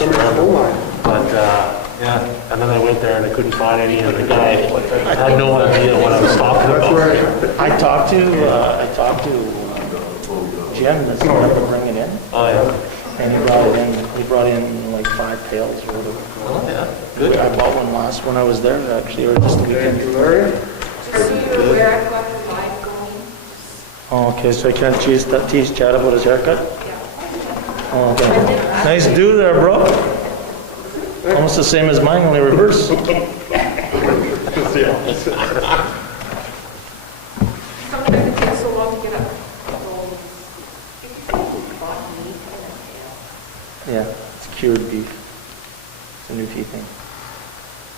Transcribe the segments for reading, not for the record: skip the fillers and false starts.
last forever. But, yeah, and then I went there and I couldn't find any, and the guy had no idea what I was talking about. I talked to Jim, that's going up and bring it in. Oh, yeah. And he brought in like 5 pails or whatever. Oh, yeah, good. I bought one last when I was there, actually, or just a weekend. Are you aware I've got the live going? Oh, okay, so I can't tease Chad about his haircut? Yeah. Oh, okay. Nice do there, bro. Almost the same as mine, only reverse. Sometimes it takes so long to get up. Yeah, it's cured beef. It's a new tea thing.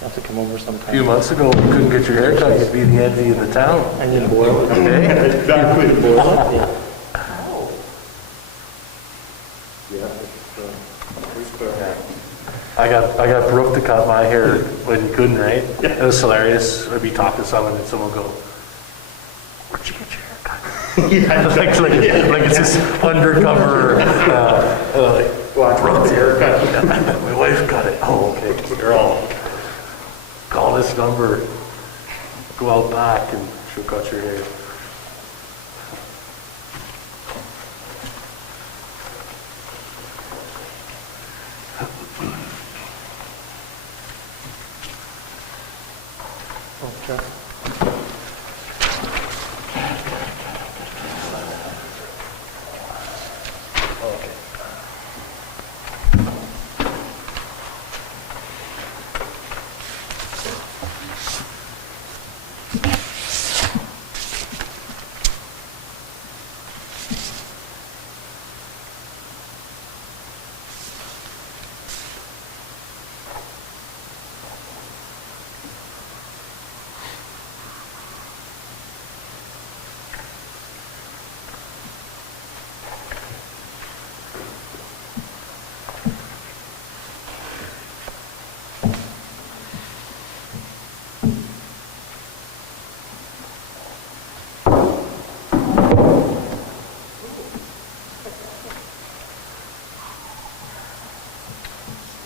You have to come over sometime. A few months ago, if you couldn't get your hair cut, you'd be the envy of the town. And you boil it. Okay? Exactly. Boil it, yeah. I got Brooke to cut my hair when you couldn't, right? It was hilarious. I'd be talking to someone and someone would go, "Where'd you get your hair cut?" Yeah, like it's this undercover, Brooke's haircut. My wife got it. Oh, okay. You're all, call this number, go out back and she'll cut your hair. Okay.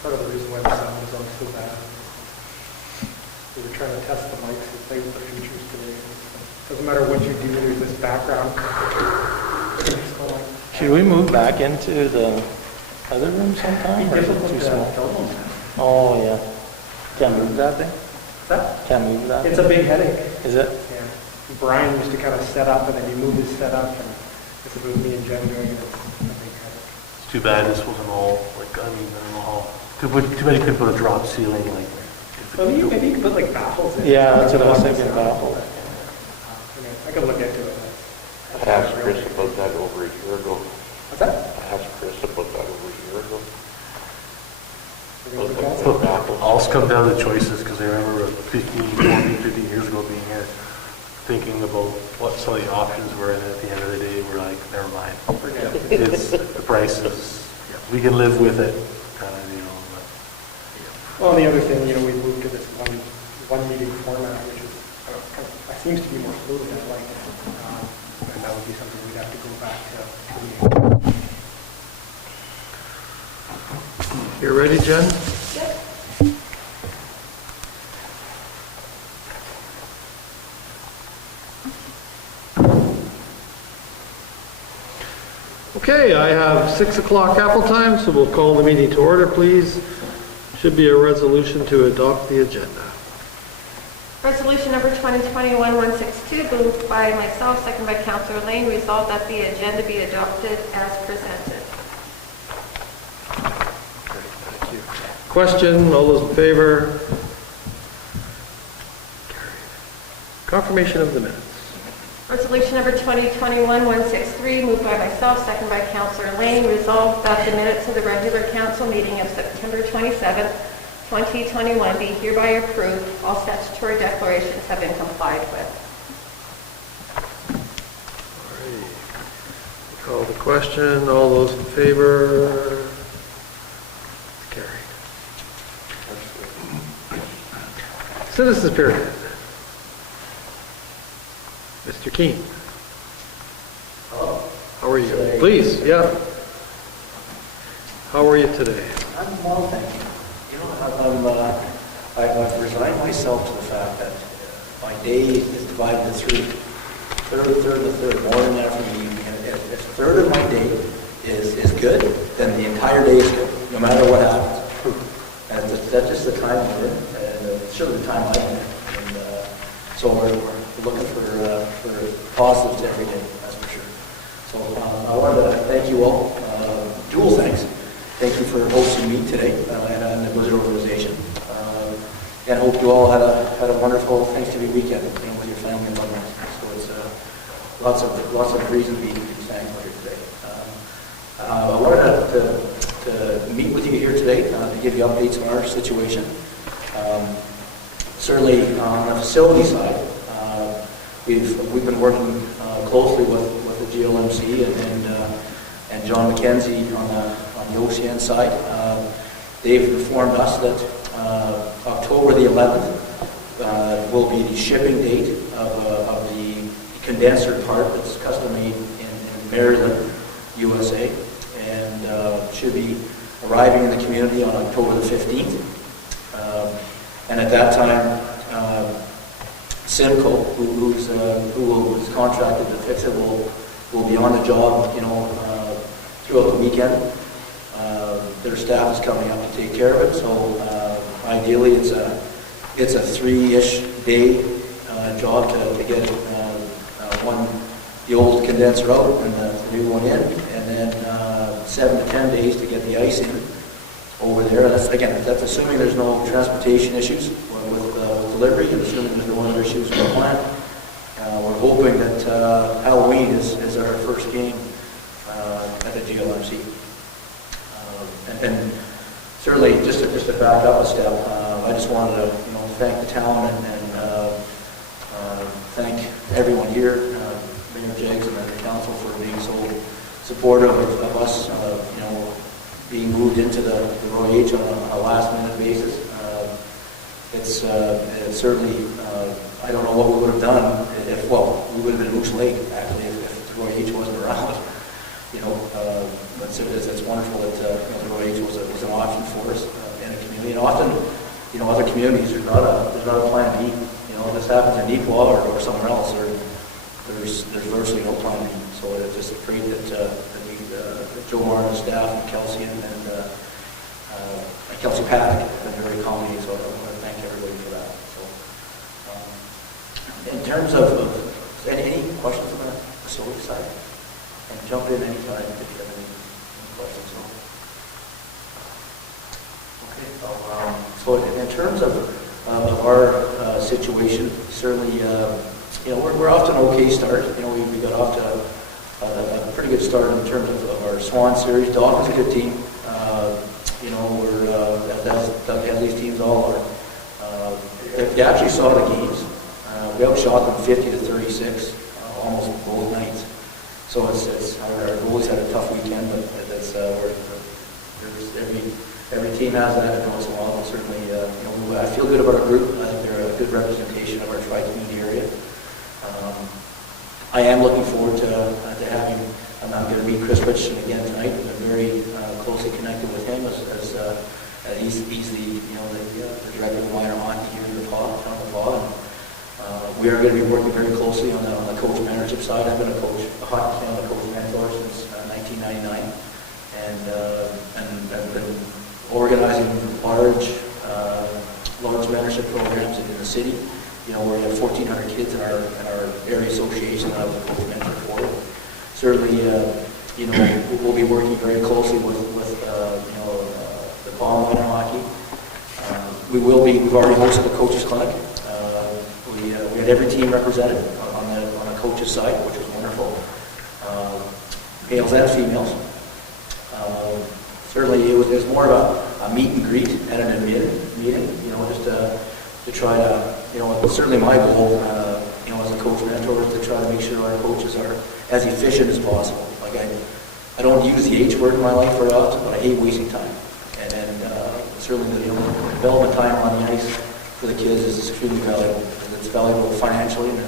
Part of the reason why the sound was on so bad. We were trying to test the mics and play with the features today. Doesn't matter what you do, there's this background. Should we move back into the other room sometime, or is it too small? Oh, yeah. Can't move that thing? That? Can't move that? It's a big headache. Is it? Yeah. Brian used to kind of set up and then you move his setup and it's about me and Jen doing it. It's a big headache. It's too bad this wasn't all, like, I don't know how, too bad you couldn't put a drop ceiling, like. Well, maybe you could put like baffles in. Yeah, that's what I was thinking, baffles. I could look into it. I asked Chris about that over a year ago. What's that? I asked Chris about that over a year ago. All come down to choices, because I remember 15 years ago being here, thinking about what some of the options were, and at the end of the day, we're like, never mind. It's, the price is, we can live with it, kind of, you know. But. Well, the other thing, we moved to this one meeting format, which is, seems to be more fluid, I like it. And that would be something we'd have to go back to. You ready, Jen? Yep. Okay, I have 6 o'clock Apple time, so we'll call the meeting to order, please. Should be a resolution to adopt the agenda. Resolution number 2021-162, moved by myself, second by Councillor Lane, resolved that the agenda be adopted as presented. Thank you. Question, all those in favor? Carried. Confirmation of the minutes. Resolution number 2021-163, moved by myself, second by Councillor Lane, resolved that the minutes of the regular council meeting of September 27th, 2021 be hereby approved. All statutory declarations have been complied with. All right. Call the question, all those in favor? Carried. Citizens period. Mr. Keene. Hello. How are you? Please, yeah. How are you today? I'm well, thank you. You know, I've resigned myself to the fact that my day is divided into three. Third, and a third, morning, afternoon, evening. And if a third of my day is good, then the entire day is good, no matter what happens. And that's just the time we're in, and it's surely the time I'm in. And so we're looking for positives every day, that's for sure. So I wanted to thank you all. Dual thanks. Thank you for hosting me today and the Blizzard organization. And hope you all had a wonderful Thanksgiving weekend, with your family and loved ones. So it's lots of reason to be thankful here today. I wanted to meet with you here today to give you updates on our situation. Certainly on the facility side, we've been working closely with the GLMC and John McKenzie on the OCN side. They've informed us that October the 11th will be the shipping date of the condenser part that's custom made in Maryland, USA, and should be arriving in the community on October the 15th. And at that time, Simcoe, who is contracted to fix it, will be on the job, throughout the weekend. Their staff is coming up to take care of it, so ideally it's a 3-ish day job to get the old condenser out and the new one in, and then 7 to 10 days to get the ice in over there. That's assuming there's no transportation issues with delivery, and assuming there's no other issues with the plant. We're hoping that Halloween is our first game at the GLMC. And certainly, just to back up a step, I just wanted to thank the town and thank everyone here, Mayor Jeggs and the council, for being so supportive of us, being moved into the Roy H on a last-minute basis. It's certainly, I don't know what we would have done we would have been Moose Lake, actually, if Roy H wasn't around. But it's wonderful that the Roy H was an option for us in a community. And often, other communities, there's not a plan B. If this happens in Neepawa or somewhere else, there's virtually no plan B. So it's just great that Joe Moore and the staff and Kelsey and Kelsey Paddock have been very accommodating. So I want to thank everybody for that. So in terms of any questions on the facility side? And jump in anytime if you have any questions. Okay. So in terms of our situation, certainly, we're off to an okay start. We got off to a pretty good start in terms of our Swan Series. Dawkins is a good team. We're as these teams all are. If you actually saw the games, we outshot them 50-36 almost both nights. So our goalies had a tough weekend, but that's every team has that every once in a while. And certainly, I feel good about our group. I think they're a good representation of our tri-community area. I am looking forward to having. I'm going to meet Chris Richardson again tonight. I'm very closely connected with him as he's the director of minor hockey here in the pod. We are going to be working very closely on the coach mentorship side. I've been a hockey Canada coach mentor since 1999, and I've been organizing large mentorship programs in the city. Where we have 1,400 kids in our area association that I was a coach mentor for. Certainly, we'll be working very closely with the Palm minor hockey. We've already hosted the coaches clinic. We had every team represented on the coaches side, which was wonderful. Males and females. Certainly, it was more of a meet and greet and an meeting. Just to try to, certainly my goal, as a coach mentor, is to try to make sure our coaches are as efficient as possible. Like I don't use the H word in my life very often, but I hate wasting time. And certainly the development time on the ice for the kids is extremely valuable. And it's valuable financially and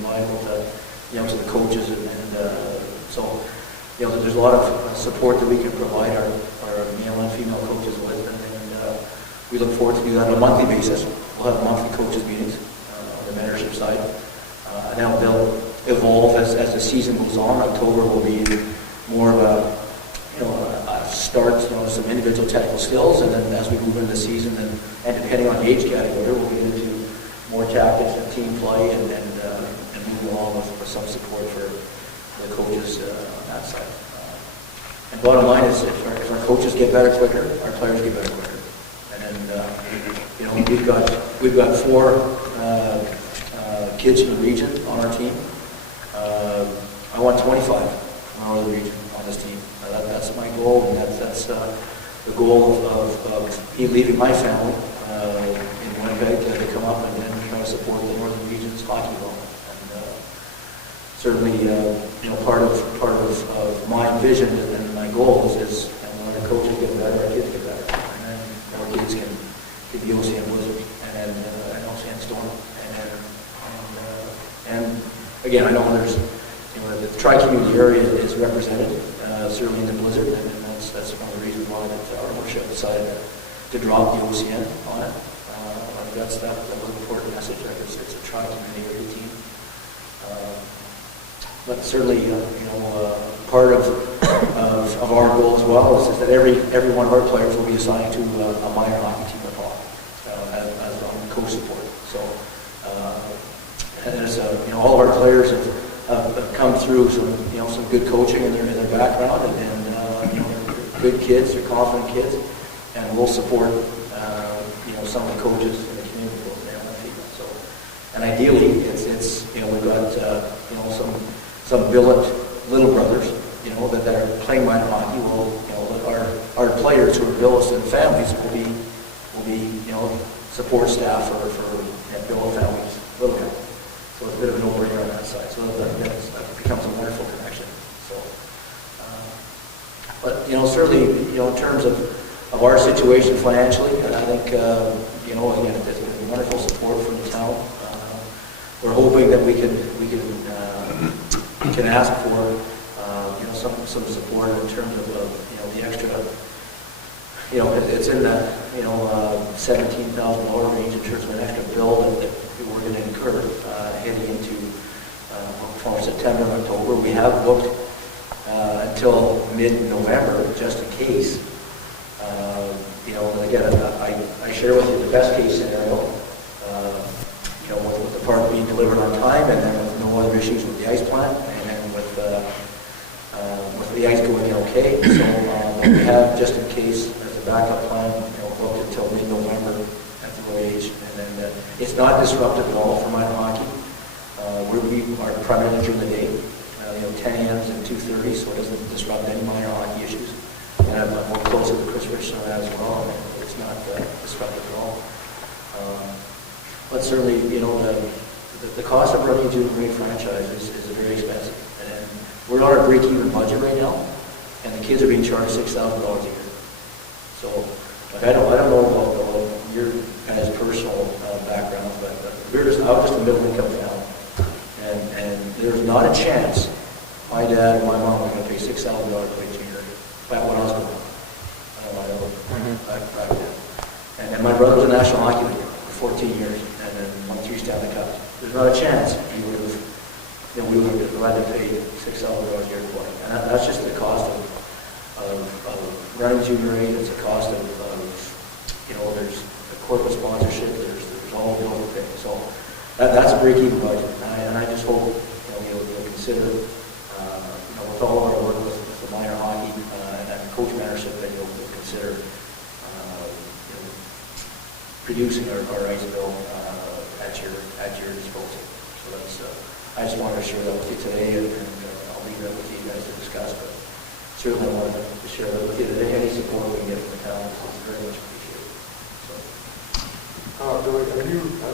valuable to the coaches. So there's a lot of support that we can provide our our male and female coaches with, and we look forward to do that on a monthly basis. We'll have monthly coaches meetings on the mentorship side. And they'll evolve as the season goes on. October will be more of a start, some individual technical skills, and then as we move into the season, and depending on age category, we'll get into more tactics and team play, and move along with some support for the coaches on that side. And bottom line is, if our coaches get better quicker, our players get better quicker. And we've got 4 kids from the region on our team. I want 25 from our other region on this team. That's my goal, and that's the goal of me leaving my family in Winnipeg to come up and try to support the Northern Region's hockey level. And certainly, part of my vision and my goals is when our coaches get better, our kids get better, and then our kids can be OCN Blizzard and OCN Storm, and again, I know there's the tri-community area is represented, certainly in the Blizzard, and that's one of the reasons why that our worship decided to drop the OCN on it. I think that was an important message. It's a tri-community area team. But certainly, part of our goal as well is that every one of our players will be assigned to a minor hockey team at Paul as on coach support. So, and there's all of our players have come through some good coaching in their background, and they're good kids, they're confident kids, and we'll support some of the coaches in the community both male and female. So, and ideally, it's we've got some billet little brothers that are playing minor hockey. Our players who are billets and families will be support staff for billet families, little guys. So it's a bit of a no-brainer on that side. So that becomes a wonderful connection. So, but certainly, in terms of our situation financially, I think again, it's going to be wonderful support from the town. We're hoping that we can ask for some support in terms of the extra. It's in that $17,000 range in terms of an extra bill that we're going to incur heading into from September and October. We have booked until mid-November just in case. Again, I share with you the best case scenario. With the park being delivered on time, and then with no other issues with the ice plant, and then with the ice going in okay. So we have just in case as a backup plan, booked until mid-November at the right age, and then it's not disruptive at all for minor hockey. We are primarily during the day, 10 a.m. and 2:30, so it doesn't disrupt any minor hockey issues. And I'm more closer to Chris Rich on that as well, and it's not disruptive at all. But certainly, the cost of running a junior grade franchise is very expensive, and we're on a break-even budget right now, and the kids are being charged $6,000 a year. So, I don't know about your guys' personal background, but I was just a middle-income family, and there's not a chance my dad and my mom were going to pay $6,000 to play junior back when I was growing up. Back then. And then my brother was a National Hockey League for 14 years, and then won 3 Stanley Cups. There's not a chance we would have glad to pay $6,000 a year to play. And that's just the cost of running junior A. It's a cost of there's the corporate sponsorship. There's all the other things. So that's a break-even budget. And I just hope you'll consider with all of our work with the minor hockey and coach mentorship that you'll consider producing our ice bill at your disposal. So that's I just wanted to share that with you today, and I'll leave that with you guys to discuss. But certainly I wanted to share that with you today. Any support we can get from the town is very much appreciated. Billy, have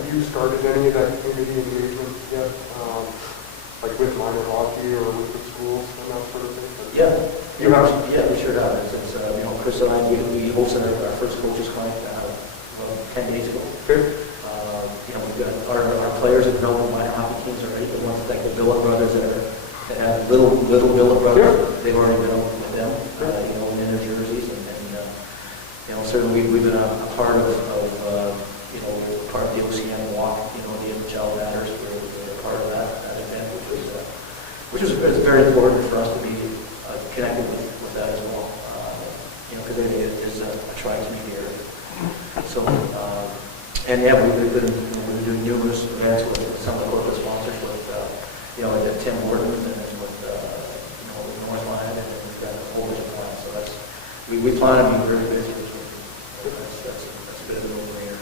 you started any of that community engagement yet? Like with minor hockey or with the schools and that sort of thing? Yeah. You have? Yeah, we sure have. Since Chris and I, we hosted our first coaches clinic about 10 days ago. Okay. We've got our players have developed minor hockey teams already. The ones like the Billet brothers that have little Billet brothers, they've already been with them, in their jerseys, and You know, certainly we've been a part of you know, we're part of the OCN walk, you know, the child matters, we're a part of that event, which was very important for us to be connected with that as well. You know, because it is a tri-community area. So, and yeah, we've been doing numerous events with some of the corporate sponsors, with you know, with Tim Horton and with you know, Northland, and we've got a whole bunch of plans. So we plan on being very busy. That's a bit of a no-brainer.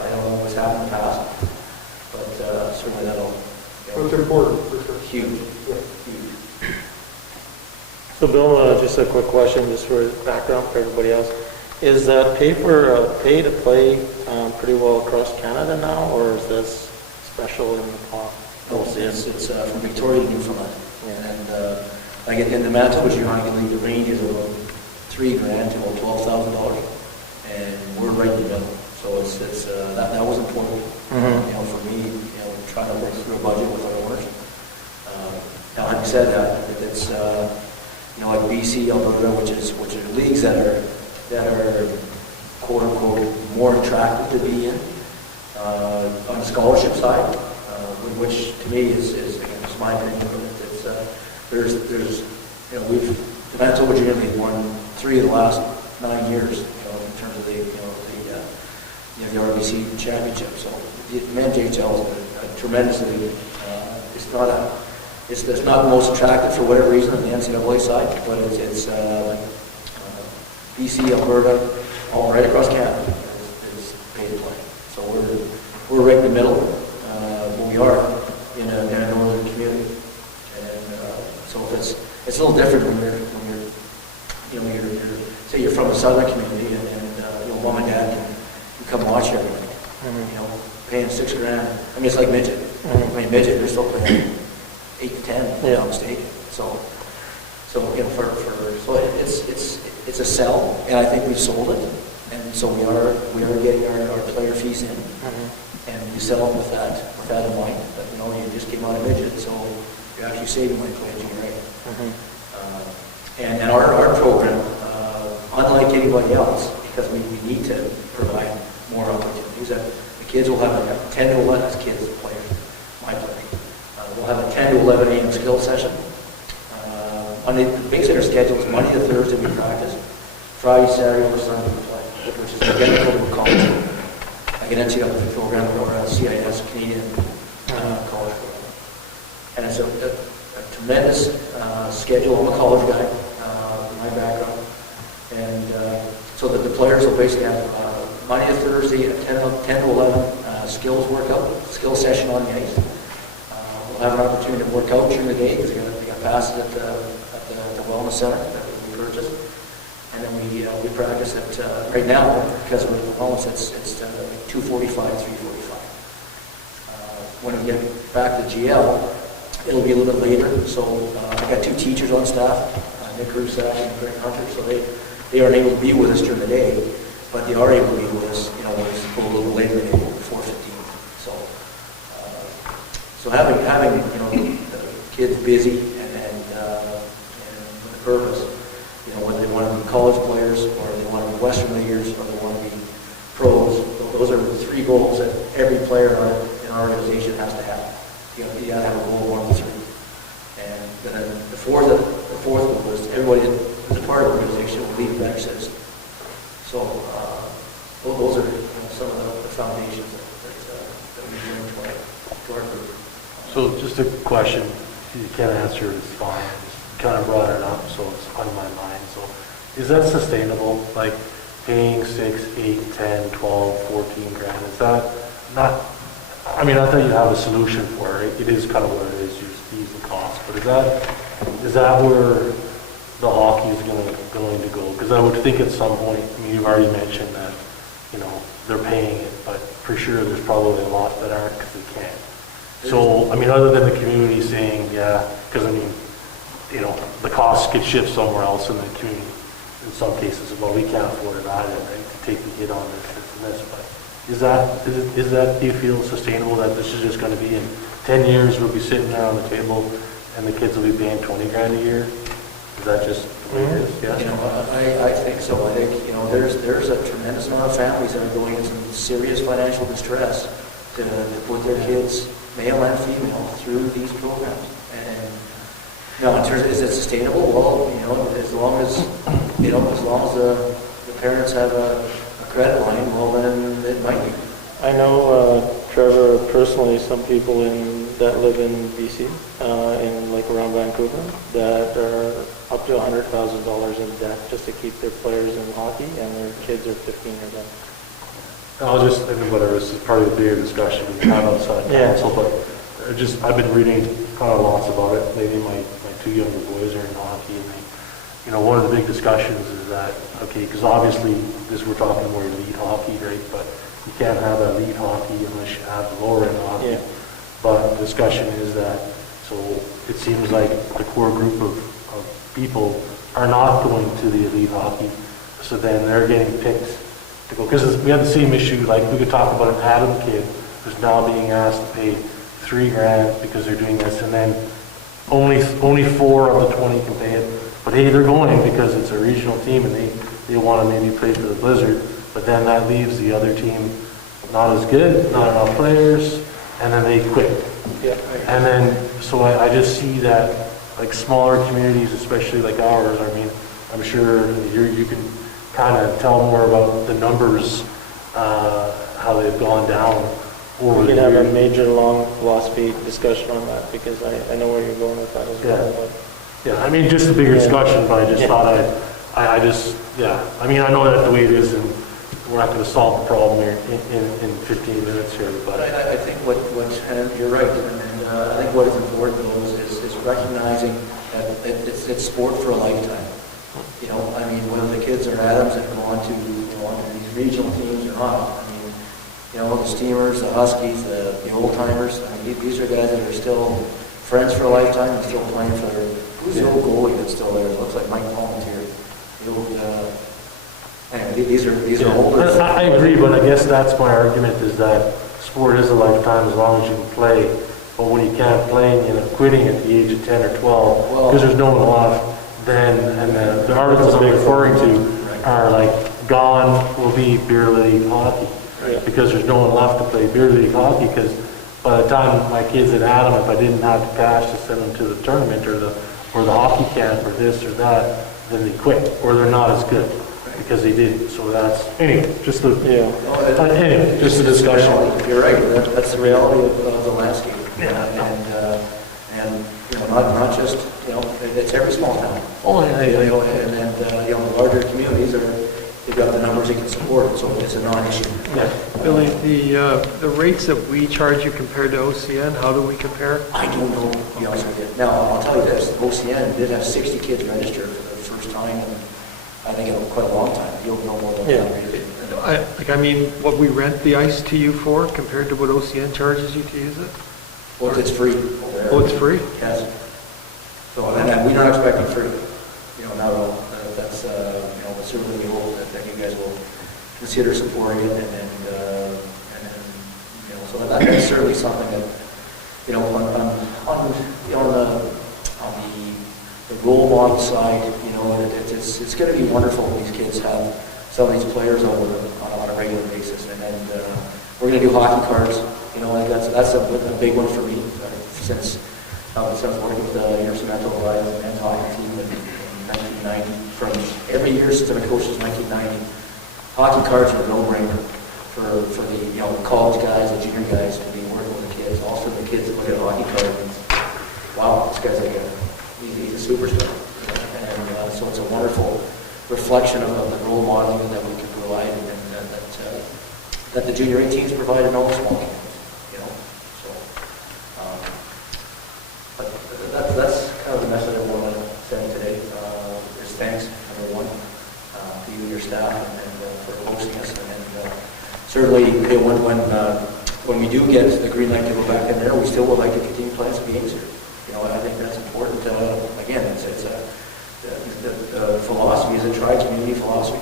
I don't know what's happened in the past, but certainly that'll. But it's important, for sure. Huge, Yeah. huge. So Bill, just a quick question, just for background for everybody else. Is that pay to play pretty well across Canada now, or is this special in the park? It's from Victoria to Newfoundland. And like in the Manitoba Junior Hockey League, the range is about $3,000 to about $12,000, and we're right in the middle. So it's that was important, you know, for me, you know, trying to work through a budget with our owners. Now, having said that, it's you know, like BC, Alberta, which are leagues that are quote unquote more attractive to be in on the scholarship side, which to me is again, it's my opinion. It's there's you know, the Manitoba Junior League won 3 of the last 9 years, you know, in terms of the RBC championship. So the men's HL is a tremendous league. It's not the most attractive for whatever reason on the NCAA side, but it's BC, Alberta, all right across Canada is pay to play. So we're right in the middle. But we are in a northern community, and so it's a little different when you're you know, say you're from a southern community, and you know, mom and dad can come watch everything. You know, paying $6,000. I mean, it's like midget. I mean, midget, they're still paying 8 to 10 on the stadium. So you know, so it's a sell, and I think we've sold it, and so we are getting our player fees in, and you sell them with that in mind. But you know, you just came out of midget, so you're actually saving money playing junior rugby. And our program, unlike anybody else, because we need to provide more opportunities. That the kids will have a 10 to 11 as kids players, my player. We'll have a 10 to 11 a.m. skill session. On the base of our schedule is Monday to Thursday we practice, Friday, Saturday, or Sunday we play, which is identical to a college, like an NCAA program or a CIS, Canadian college program. And it's a tremendous schedule. I'm a college guy, in my background. And so that the players will basically have Monday to Thursday at 10 to 11 skills workout, skill session on the ice. We'll have an opportunity to work out during the day because they got passes at the wellness center that we purchased. And then we practice at, right now, because we're in the wellness, it's 2:45 to 3:45. When we get back to GL, it'll be a little bit later. So I've got 2 teachers on staff, Nick Rusak and Greg Hunter, so they aren't able to be with us during the day, but they are able to be with us, you know, when it's a little bit later, maybe 4:15. So having you know, the kids busy and with a purpose, you know, whether they want to be college players or they want to be Western leaguers or they want to be pros, those are the 3 goals that every player in our organization has to have. You got to have a goal 1 to 3. And then the fourth goal is everybody who's a part of the organization will be a better citizen. So those are, you know, some of the foundations that we bring to our group. So just a question, if you can't answer it, it's fine. I just kind of brought it up, so it's on my mind. So is that sustainable? Like paying 6, 8, 10, 12, 14 grand? Is that not, I mean, I thought you have a solution for it. It is kind of what it is, you just ease the cost. But is that where the hockey is going to go? Because I would think at some point, I mean, you've already mentioned that, you know, they're paying it, but for sure there's probably a lot that aren't because they can't. So, I mean, other than the community saying, yeah, because I mean, you know, the costs could shift somewhere else in the community. In some cases, well, we can't afford it either, right, to take the hit on this and this. But is that, do you feel sustainable that this is just going to be in 10 years, we'll be sitting there on the table and the kids will be paying 20 grand a year? Is that just the Yeah. You know, I think so. I think, you know, there's a tremendous amount of families that are going into some serious financial distress to put their kids, male and female, through these programs. And now, in terms of, is it sustainable? Well, you know, as long as the parents have a credit line, well, then it might be. I know, Trevor, personally, some people that live in BC, in like around Vancouver, that are up to $100,000 in debt just to keep their players in hockey, and their kids are 15 years old. I'll just, I think whatever, this is part of the bigger discussion we had outside Yeah. council, but I've been reading kind of lots about it. Maybe my two younger boys are in hockey, and you know, one of the big discussions is that, okay, because obviously, we're talking more elite hockey, right, but you can't have elite hockey unless you have lower end hockey. Yeah. But the discussion is that, so it seems like the core group of people are not going to the elite hockey, so then they're getting picked to go, because we had the same issue, like we could talk about an Adam kid who's now being asked to pay $3,000 because they're doing this, and then only 4 of the 20 can pay it. But hey, they're going because it's a regional team and they want to maybe play for the Blizzard, but then that leaves the other team not as good, not enough players, and then they quit. Yeah. And then, so I just see that, like smaller communities, especially like ours, I mean, I'm sure you can kind of tell more about the numbers, how they've gone down over We the can have a years. major long philosophy discussion on that, because I know where you're going with that as well. Yeah. but- Yeah, I mean, just a bigger discussion, but I just Yeah. thought I just, yeah, I mean, I know that the way it is, and we're not gonna solve the problem here in 15 minutes here, But but, I think and you're right, and I think what is important though is recognizing that it's sport for a lifetime. You know, I mean, whether the kids are Adams that go on to these regional teams or not, I mean, you know, the Steamers, the Huskies, the Old Timers, I mean, these are guys that are still friends for a lifetime and still playing for, who's the old goalie that's still there? It looks like Mike Palmentier. The old, anyway, these are older. I agree, but I guess that's my argument, is that sport is a lifetime as long as you can play, but when you can't play and you end up quitting at the age of 10 or 12, Well- because there's no one left, then, and the articles I'm referring to are like, gone will be beer league hockey, Yeah. because there's no one left to play beer league hockey, because by the time my kids at Adam, if I didn't have the cash to send them to the tournament or the hockey camp or this or that, then they quit, or they're not as good, because they didn't, so that's, anyway, just a, Yeah. anyway, just a discussion. You're right, that's the reality of the landscape. Yeah. And you know, not just, you know, it's every small town. Oh, yeah, yeah, You know, and you know, the larger communities they've got the numbers they can support, so it's a non-issue. yeah. Billy, the rates that we charge you compared to OCN, how do we compare? I don't know, to be honest with you. Now, I'll tell you this, OCN did have 60 kids registered for the first time, and I think in quite a long time. You'll know more about Yeah. that. I mean, what we rent the ice to you for compared to what OCN charges you to use it? Well, it's free over there. Oh, it's free? Yes. So, and we're not expecting free, you know, not at all. That's, you know, but certainly we hope that you guys will consider supporting it, and then, you know, so that's certainly something that, you know, on the role model side, you know, it's going to be wonderful when these kids have some of these players over on a regular basis, and then we're going to do hockey cards. You know, like that's a big one for me, since I was working with the University of Manitoba men's hockey team in 1990. From every year since I've been coached since 1990, hockey cards are a no-brainer for the, you know, college guys, the junior guys to be working with the kids. Also, the kids that look at a hockey card and, wow, this guy's like he's a superstar. And so it's a wonderful reflection of the role modeling that we can provide, and that the junior A teams provide in all the small games. You know, so but that's kind of the message I want to send today. Is thanks, number one, to you and your staff, and for hosting us, and certainly when we do get the green light to go back in there, we still would like to continue playing some games here. You know, I think that's important. Again, the philosophy is a tri-community philosophy,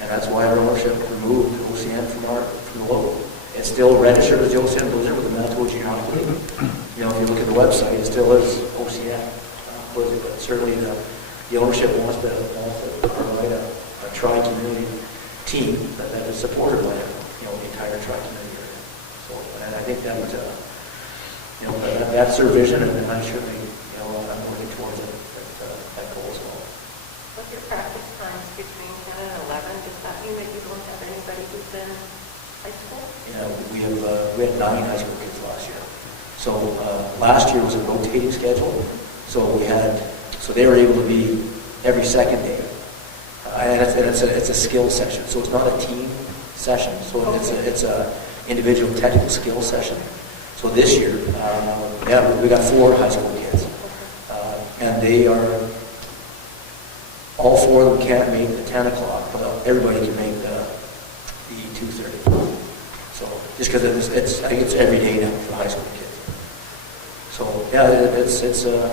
and that's why our ownership removed OCN from the logo. It's still registered as the OCN Blizzard with the Manitoba Junior Hockey League. You know, if you look at the website, it still is OCN Blizzard, but certainly the the ownership wants to provide a tri-community team that is supported by, the entire tri-community area. So, and I think that, that's their vision, and I certainly, I'm working towards that goal as well. What's your practice times between 10 and 11? Does that mean that you don't have anybody who's in high school? We had 9 high school kids last year. So last year was a rotating schedule. So they were able to be every second day. And it's a skill session. So it's not a team session. So it's a individual technical skill session. So this year, we got 4 high school kids. And they are, all 4 of them can't make the 10 o'clock, but everybody can make the 2:30. So just because I think it's every day now for high school kids. So yeah, it's an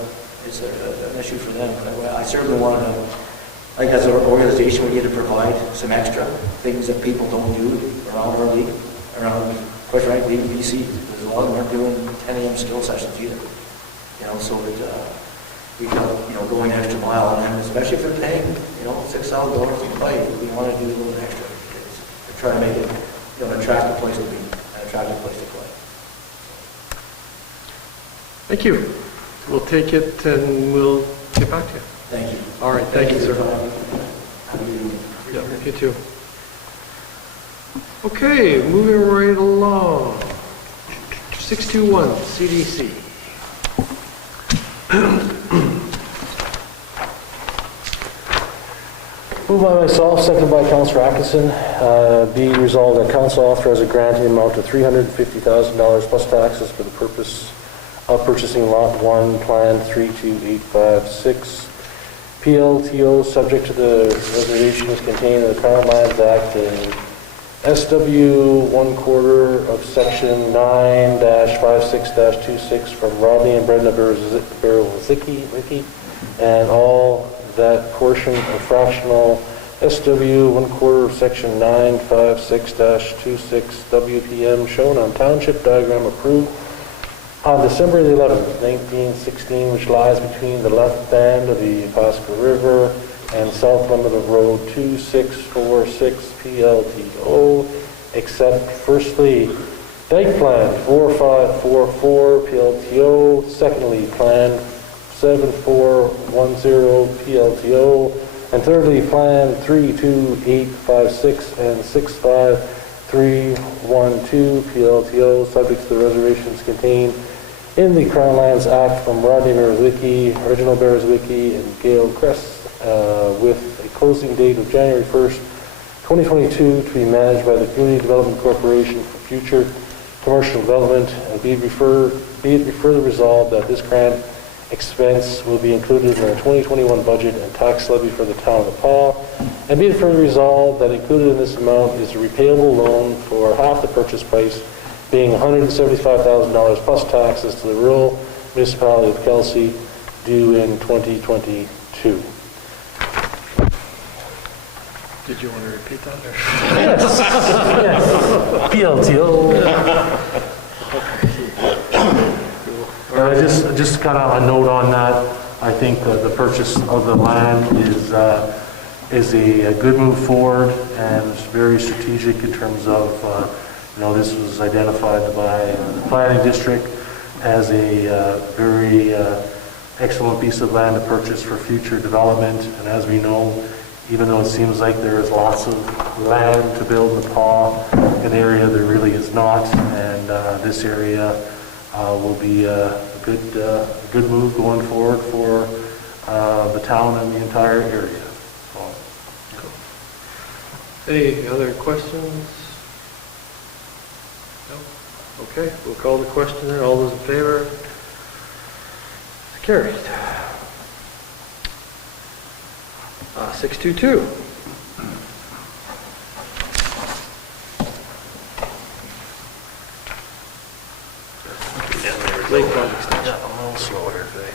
issue for them. But I certainly want to, like as an organization, we need to provide some extra things that people don't do around our league, around, quite frankly, BC. There's a lot of them aren't doing 10 a.m. skill sessions either. So that we got, going an extra mile on them, especially if they're paying, $6,000 to play. We want to do a little extra for kids to try to make it, an attractive place to be, an attractive place to play. Thank you. We'll take it and we'll get back to you. Thank you. All right, thank you, sir. Have a good evening. Yeah, you too. Okay, moving right along. 621, CDC. Moved by myself, seconded by Councillor Atkinson. Be resolved that council authorize a grant in the amount of $350,000 plus taxes for the purpose of purchasing Lot 1, Plan 32856. PLTO, subject to the reservations contained in the Crown Lands Act and SW 1/4 of Section 9-56-26 from Rodney and Brenda Berezicki, and all that portion of fractional SW 1/4 of Section 956-26 WPM shown on Township Diagram approved on December the 11th, 1916, which lies between the left band of the Pasco River and south limit of Road 2646 PLTO, except firstly, Dike Plan 4544 PLTO, secondly, Plan 7410 PLTO, and thirdly, Plan 32856 and 65312 PLTO, subject to the reservations contained in the Crown Lands Act from Rodney Berezicki, Reginald Berezicki, and Gail Kress, with a closing date of January 1st, 2022, to be managed by the Community Development Corporation for future commercial development, and be it further resolved that this grant expense will be included in our 2021 budget and tax levy for the town of Nepal, and be it further resolved that included in this amount is a repayable loan for half the purchase price, being $175,000 plus taxes to the rural municipality of Kelsey, due in 2022. Did you want to repeat that? Yes. PLTO. Just kind of a note on that. I think the purchase of the land is a good move forward, and it's very strategic in terms of, this was identified by the planning district as a very excellent piece of land to purchase for future development. And as we know, even though it seems like there is lots of land to build in Nepal, an area there really is not, and this area will be a good move going forward for the town and the entire area. So. Any other questions? No? Okay, we'll call the question then. All those in favor? It's carried. 622. Lake Pond Extension. Yeah, I'm a little slow here today.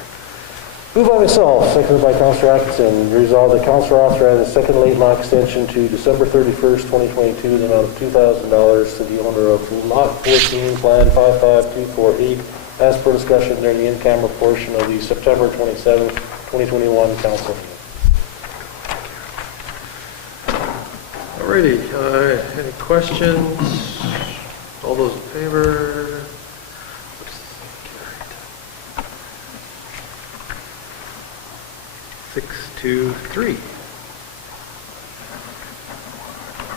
Moved by myself, seconded by Councillor Atkinson. Resolved that Councillor authorize a second late lot extension to December 31st, 2022, the amount of $2,000 to the owner of Lot 14, Plan 55248, as per discussion during the in-camera portion of the September 27th, 2021 council meeting. Alrighty, any questions? All those in favor? Carried. 623.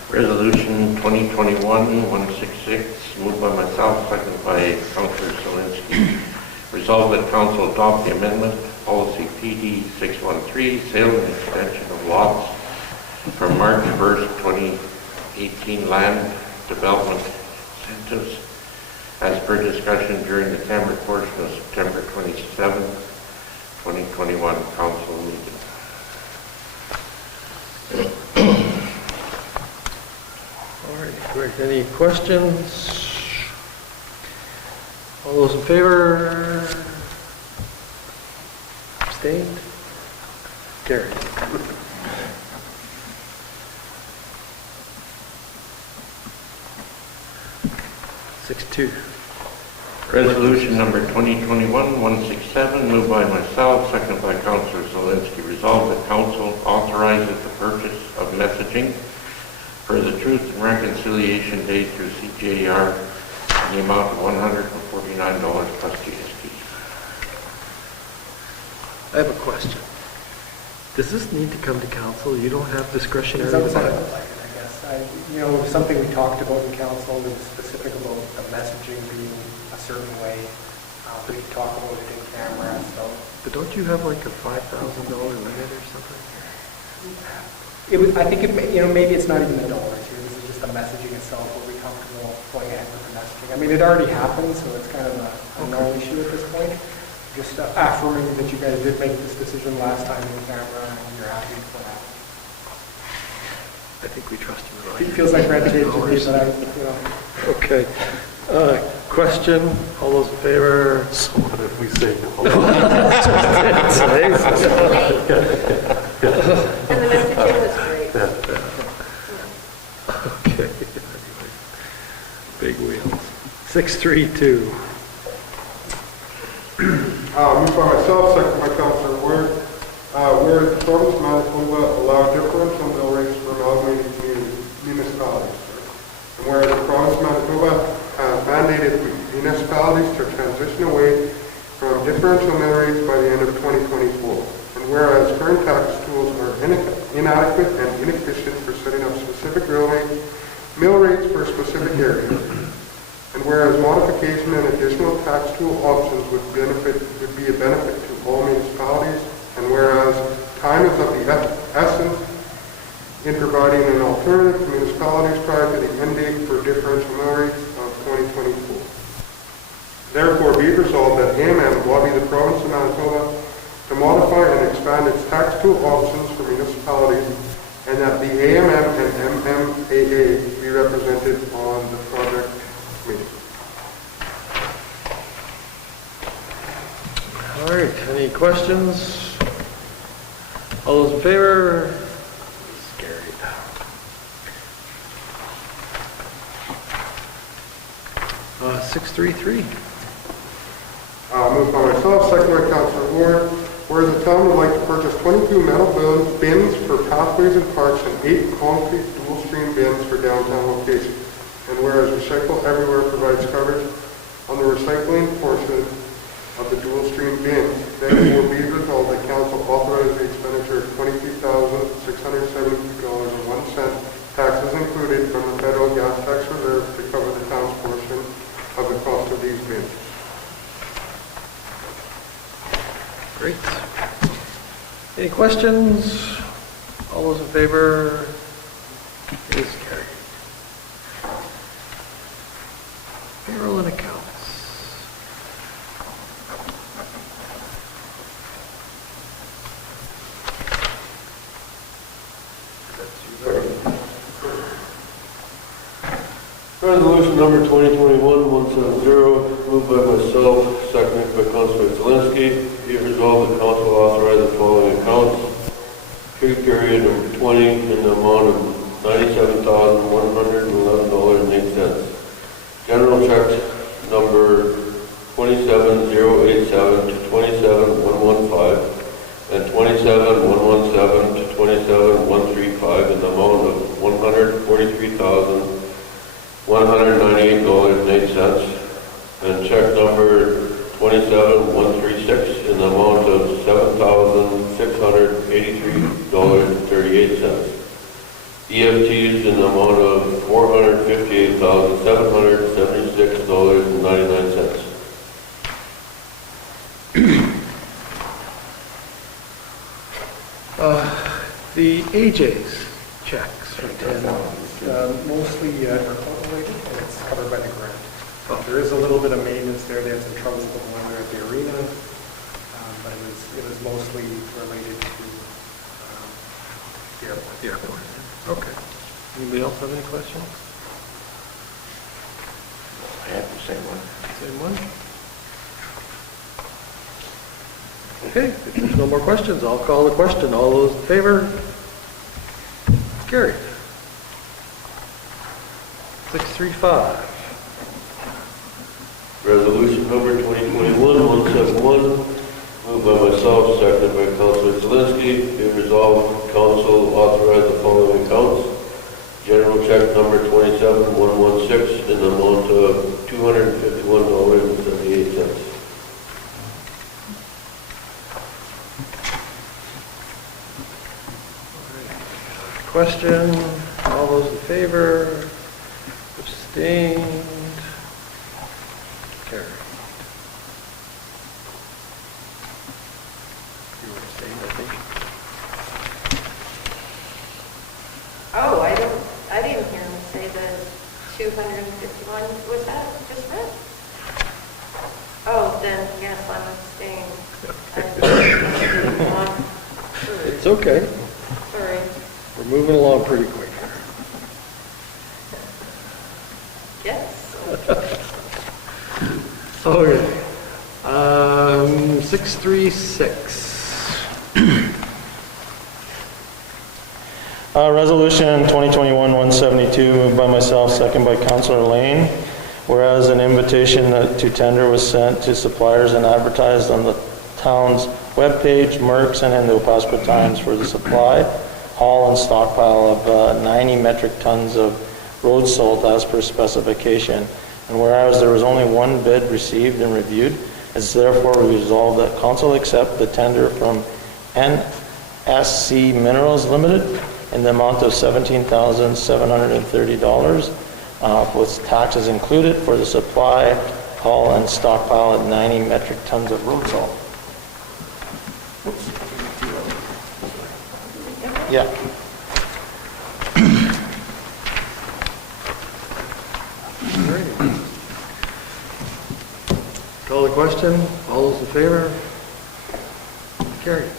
Resolution 2021-166, moved by myself, seconded by Councillor Zelinski. Resolved that council adopt the amendment, policy PD 613, sale and extension of lots from March 1st, 2018 land development incentives as per discussion during the Canberra portion of September 27, 2021 council meeting. Alright, great. Any questions? All those in favor? Abstained? Carried. Six two. Resolution number 2021-167, moved by myself, seconded by Councillor Zelinski. Resolved that council authorizes the purchase of messaging for the Truth and Reconciliation Day through CJR in the amount of $149 plus GST. I have a question. Does this need to come to council? You don't have discretionary It's outside authority? of the budget, I guess. Something we talked about in council that was specific about the messaging being a certain way. We could talk about it in camera, so. But don't you have like a $5,000 limit or something? I think, maybe it's not even the dollars here. This is just the messaging itself. Are we comfortable going ahead with the messaging? I mean, it already happened, so it's kind of a non-issue at this point. Just affirming that you guys did make this decision last time in camera and you're happy with what happened. I think we trust you. It feels like red tape to me, but Okay. Question? All those in favor? So what if we say no? And the messaging was great. Okay. Big wheels. 632. Moved by myself, second by Councillor Ward. Whereas the province of Manitoba allow differential mill rates for amalgamated municipalities. And whereas the province of Manitoba has mandated municipalities to transition away from differential mill rates by the end of 2024. And whereas current tax tools are inadequate and inefficient for setting up specific mill rates for specific areas. And whereas modification and additional tax tool options would be a benefit to all municipalities, and whereas time is of the essence in providing an alternative to municipalities prior to the end date for differential mill rates of 2024. Therefore, be it resolved that AMM lobby the province of Manitoba to modify and expand its tax tool options for municipalities, and that the AMM and MMAA be represented on the project meeting. All right, any questions? All those in favor? It's carried. Uh, 633. Moved by myself, second by Councillor Ward. Whereas the town would like to purchase 22 metal bins for pathways and parks and 8 concrete dual stream bins for downtown locations. And whereas Recycle Everywhere provides coverage on the recycling portion of the dual stream bins, therefore be resolved that council authorizes the expenditure of $23,672.01, taxes included from the federal gas tax reserve to cover the town's portion of the cost of these bins. Great. Any questions? All those in favor? It is carried. Payroll and accounts. Resolution number 2021-170, moved by myself, seconded by Councillor Zelinski. Be it resolved that council authorize the following accounts. Tree period number 20 in the amount of $97,111.08. General checks number 27087 to 27115 and 27117 to 27135 in the amount of $149.20. check number 27136 in the amount of $7,683.38. EFTs in the amount of $458,776.99. The AJ's checks. Mostly court-related, and it's covered by the grant. There is a little bit of maintenance there. They had some trouble with the boiler at the arena, but it was mostly related to the airport. The airport. Okay. Anybody else have any questions? I have the same one. Same one? Okay, if there's no more questions, I'll call the question. All those in favor? Carried. 635. Resolution number 2021-171, moved by myself, seconded by Councilor Zelinski. Be resolved, council authorize the following accounts. General check number 27116 in the amount of $251.78. Question, all those in favor? Abstained? Carried. You were abstained, I think. Oh, I didn't hear him say the 251, was that just that? Oh, then, yes, I'm abstaining. It's okay. Sorry. We're moving along pretty quick here. Yes. Okay. 636. Resolution 2021-172, moved by myself, second by Councilor Lane. Whereas an invitation to tender was sent to suppliers and advertised on the town's webpage, Merck's, and in the Opaskwa Times for the supply, haul, and stockpile of 90 metric tons of road salt as per specification. And whereas there was only one bid received and reviewed, it's therefore resolved that council accept the tender from NSC Minerals Limited in the amount of $17,730 with taxes included for the supply, haul, and stockpile of 90 metric tons of road salt. Yeah. Call the question. All those in favor? Carried.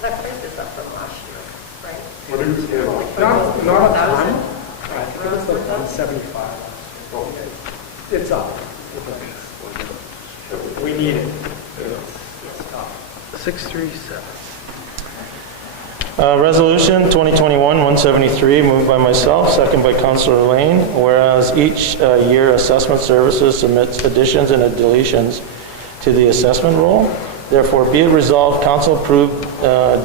That price is up from last year, right? What is it? Not a ton. 1,000? I think it was like 175. It's up. We need it. It's up. 637. Resolution 2021-173, moved by myself, second by Councilor Lane. Whereas each year assessment services submits additions and deletions to the assessment roll. Therefore, be it resolved, council approved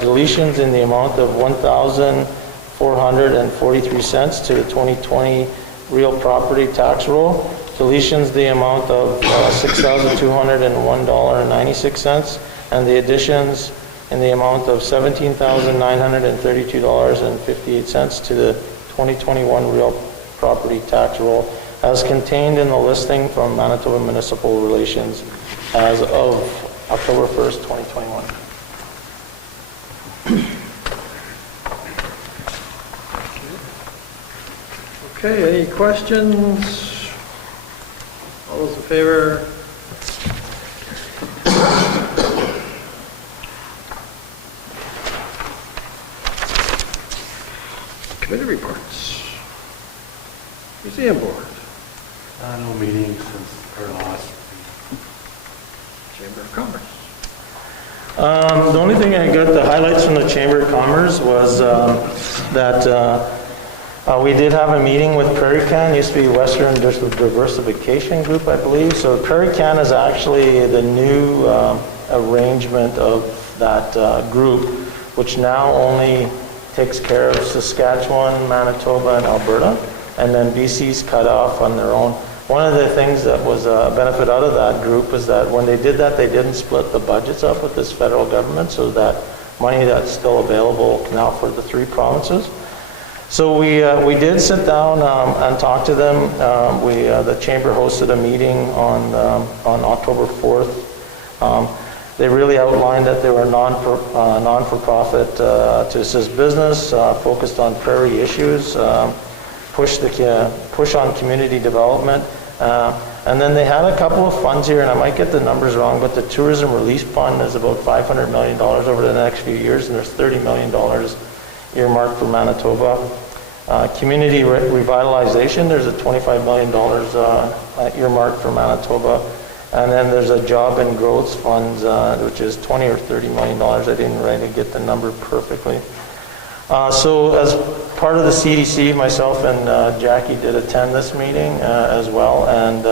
deletions in the amount of $1,443 to the 2020 real property tax roll. Deletions the amount of $6,201.96, and the additions in the amount of $17,932.58 to the 2021 real property tax roll, as contained in the listing from Manitoba Municipal Relations as of October 1st, 2021. Okay, any questions? All those in favor? Committee reports. Museum board. No meetings since our last Chamber of Commerce. The only thing I got, the highlights from the Chamber of Commerce was that we did have a meeting with Prairie Can, used to be Western Diversification Group, I believe. So Prairie Can is actually the new arrangement of that group, which now only takes care of Saskatchewan, Manitoba, and Alberta. And then BC's cut off on their own. one of the things that was a benefit out of that group is that when they did that, they didn't split the budgets up with this federal government, so that money that's still available now for the 3 provinces. So we did sit down and talk to them. The chamber hosted a meeting on October 4th. They really outlined that they were non-for-profit to assist business, focused on prairie issues, push on community development. And then they had a couple of funds here, and I might get the numbers wrong, but the Tourism Release Fund is about $500 million over the next few years, and there's $30 million earmarked for Manitoba. Community Revitalization, there's a $25 million earmarked for Manitoba. And then there's a Job and Growth Fund, which is $20 or $30 million. I didn't really get the number perfectly. So as part of the CDC, myself and Jackie did attend this meeting as well, and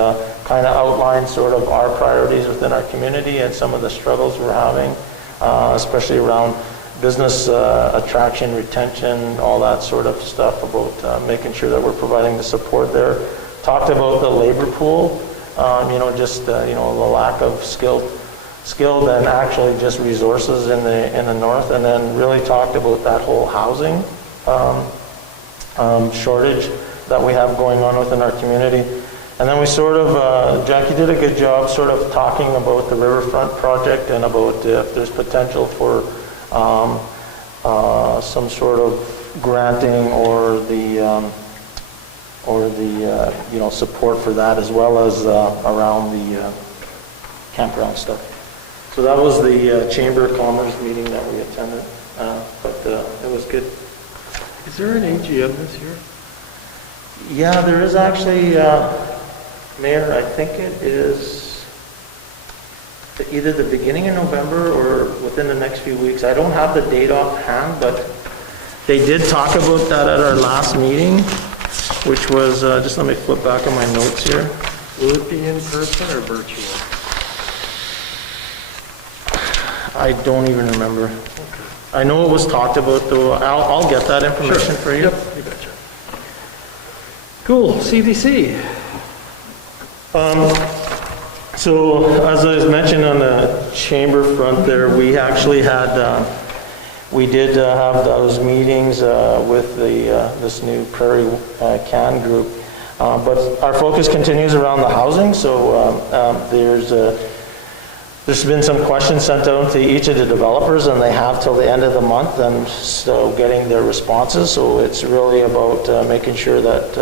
kind of outlined sort of our priorities within our community and some of the struggles we're having, especially around business attraction, retention, all that sort of stuff about making sure that we're providing the support there. Talked about the labor pool, the lack of skilled and actually just resources in the north, and then really talked about that whole housing shortage that we have going on within our community. And then we sort of, Jackie did a good job sort of talking about the Riverfront project and about if there's potential for some sort of granting or the support for that, as well as around the campground stuff. So that was the Chamber of Commerce meeting that we attended, but it was good. Is there an AGM this year? Yeah, there is actually, Mayor, I think it is either the beginning of November or within the next few weeks. I don't have the date offhand, but they did talk about that at our last meeting, which was, just let me flip back on my notes here. Will it be in person or virtual? I don't even remember. I know it was talked about, though. I'll get that information for you. Yep, you betcha. Cool, CDC. So, as I was mentioned on the chamber front there, we actually had, we did have those meetings with this new Prairie Can group. But our focus continues around the housing, so there's been some questions sent out to each of the developers, and they have till the end of the month, and so getting their responses. So it's really about making sure that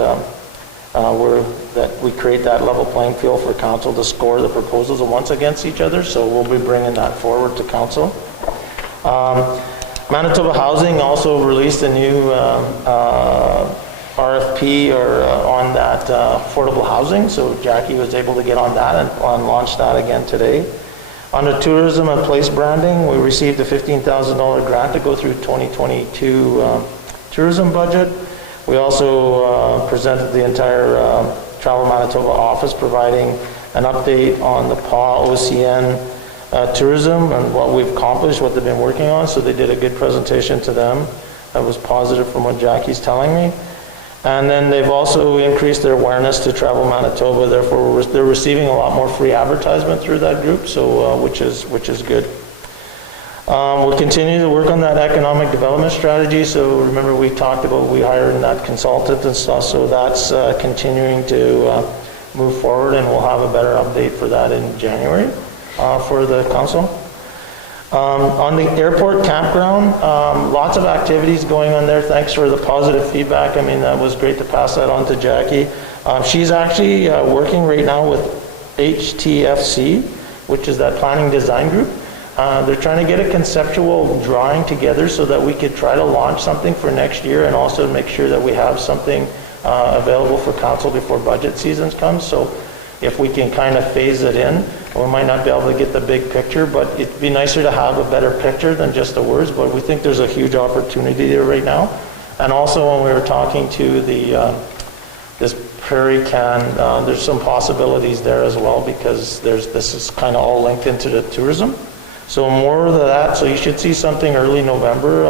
we create that level playing field for council to score the proposals once against each other. So we'll be bringing that forward to council. Manitoba Housing also released a new RFP on that affordable housing. So Jackie was able to get on that and launch that again today. Under tourism and place branding, we received a $15,000 grant to go through 2022 tourism budget. We also presented the entire Travel Manitoba office, providing an update on the PAW OCN tourism and what we've accomplished, what they've been working on. So they did a good presentation to them. That was positive from what Jackie's telling me. And then they've also increased their awareness to Travel Manitoba. Therefore, they're receiving a lot more free advertisement through that group, so which is good. We'll continue to work on that economic development strategy. So remember, we talked about we hired that consultant and stuff. So that's continuing to move forward, and we'll have a better update for that in January for the council. On the airport campground, lots of activities going on there. Thanks for the positive feedback. I mean, that was great to pass that on to Jackie. She's actually working right now with HTFC, which is that planning design group. They're trying to get a conceptual drawing together so that we could try to launch something for next year, and also make sure that we have something available for council before budget season comes. So if we can kind of phase it in, we might not be able to get the big picture, but it'd be nicer to have a better picture than just the words. But we think there's a huge opportunity there right now. And also, when we were talking to this Prairie Can, there's some possibilities there as well, because this is kind of all linked into the tourism. So more of that. So you should see something early November,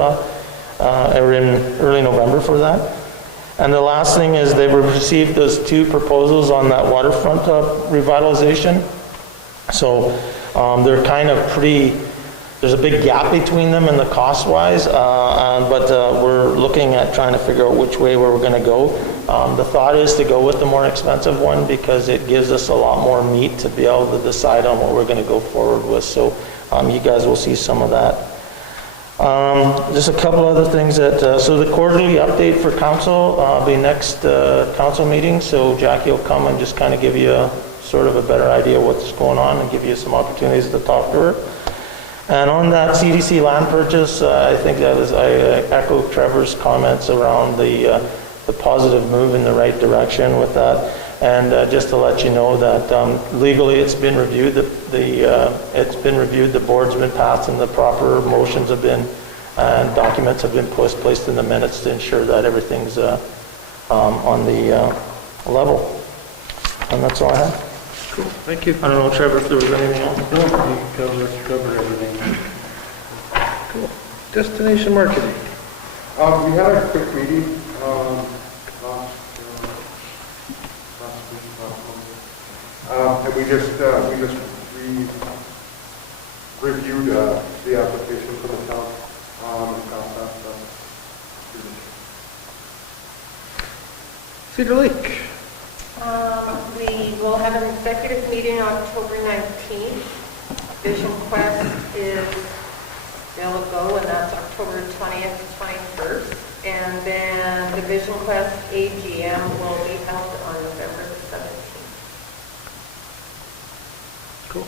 or in early November for that. And the last thing is they've received those 2 proposals on that waterfront revitalization. So they're kind of there's a big gap between them in the cost-wise, but we're looking at trying to figure out which way we're going to go. The thought is to go with the more expensive one because it gives us a lot more meat to be able to decide on what we're going to go forward with. So you guys will see some of that. Just a couple other things so the quarterly update for council will be next council meeting. So Jackie will come and just kind of give you sort of a better idea what's going on and give you some opportunities to talk to her. And on that CDC land purchase, I think I echo Trevor's comments around the positive move in the right direction with that. And just to let you know that legally it's been reviewed. It's been reviewed. The board's been passed, and the proper motions have been and documents have been placed in the minutes to ensure that everything's on the level. And that's all I have. Cool, thank you. I don't know, Trevor, if there was anything else. No, you covered everything. Cool. Destination marketing. We had a quick meeting last month, and we reviewed the application for the town. Cedar Lake. We will have an executive meeting on October 19th. Vision Quest is still a go, and that's October 20th to 21st. And then the Vision Quest AGM will be held on November the 17th. Cool.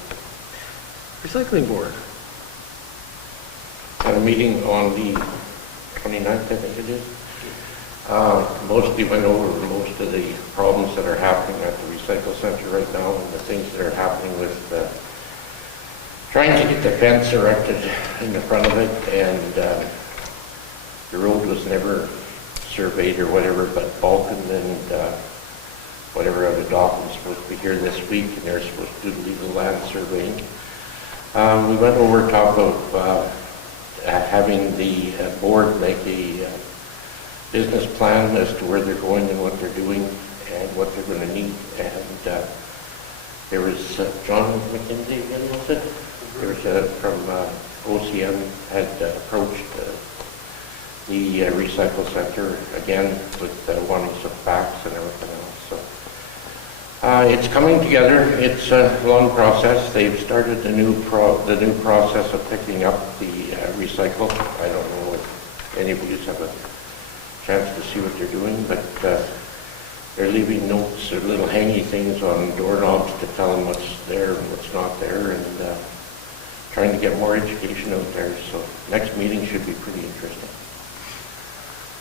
Recycling board. Had a meeting on the 29th, I think it is. Mostly went over most of the problems that are happening at the recycle center right now and the things that are happening with trying to get the fence erected in the front of it, and the road was never surveyed or whatever, but Balkan and whatever other document was supposed to be here this week, and they're supposed to do the legal land surveying. We went over top of having the board make a business plan as to where they're going and what they're doing and what they're going to need. And there was John McKinsey, again, was it? There was from OCM had approached the recycle center again with wanting some facts and everything else. So it's coming together. It's a long process. They've started the new process of picking up the recycle. I don't know if any of you have a chance to see what they're doing, but they're leaving notes or little hangy things on doorknobs to tell them what's there and what's not there, and trying to get more education out there. So next meeting should be pretty interesting.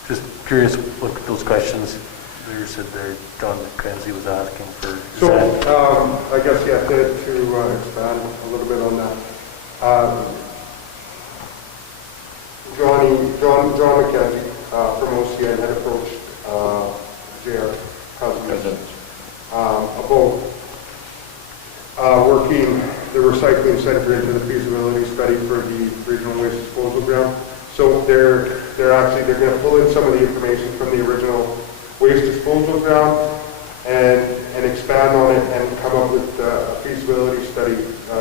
Just curious what those questions there said there, John McKenzie was asking for. So, I guess, yeah, to expand a little bit on that. John McKenzie from OCN had approached JR Cousins about working the recycling center into the feasibility study for the regional waste disposal ground. So they're going to pull in some of the information from the original waste disposal ground and expand on it and come up with a feasibility study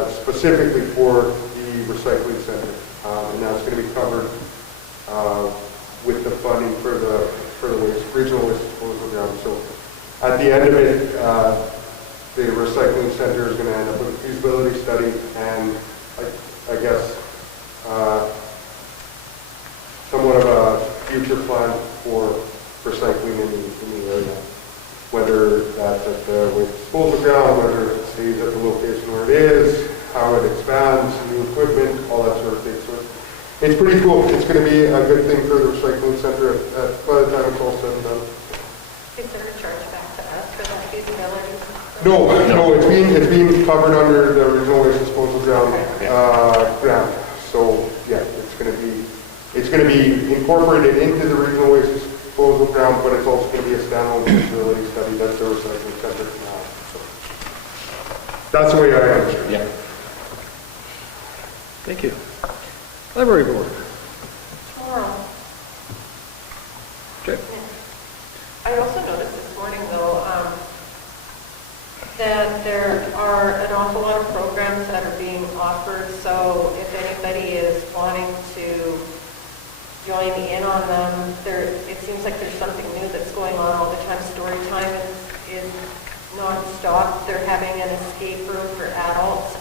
specifically for the recycling center. And that's going to be covered with the funding for the regional waste disposal ground. So at the end of it, the recycling center is going to end up with a feasibility study and I guess somewhat of a future plan for recycling in the area. Whether that's at the waste disposal ground, whether it stays at the location where it is, how it expands, new equipment, all that sort of thing. So it's pretty cool. It's going to be a good thing for the recycling center by the time it's all said and done. Is there a charge back to us for that feasibility? No, it's being covered under the regional waste disposal ground grant. So yeah, it's going to be incorporated into the regional waste disposal ground, but it's also going to be a standalone feasibility study. That's the recycling center now. So that's the way I understand. Yeah. Thank you. Library board. Tomorrow. Okay. And there are an awful lot of programs that are being offered, so if anybody is wanting to join in on them, it seems like there's something new that's going on all the time. Story time is non-stop. They're having an escape room for adults.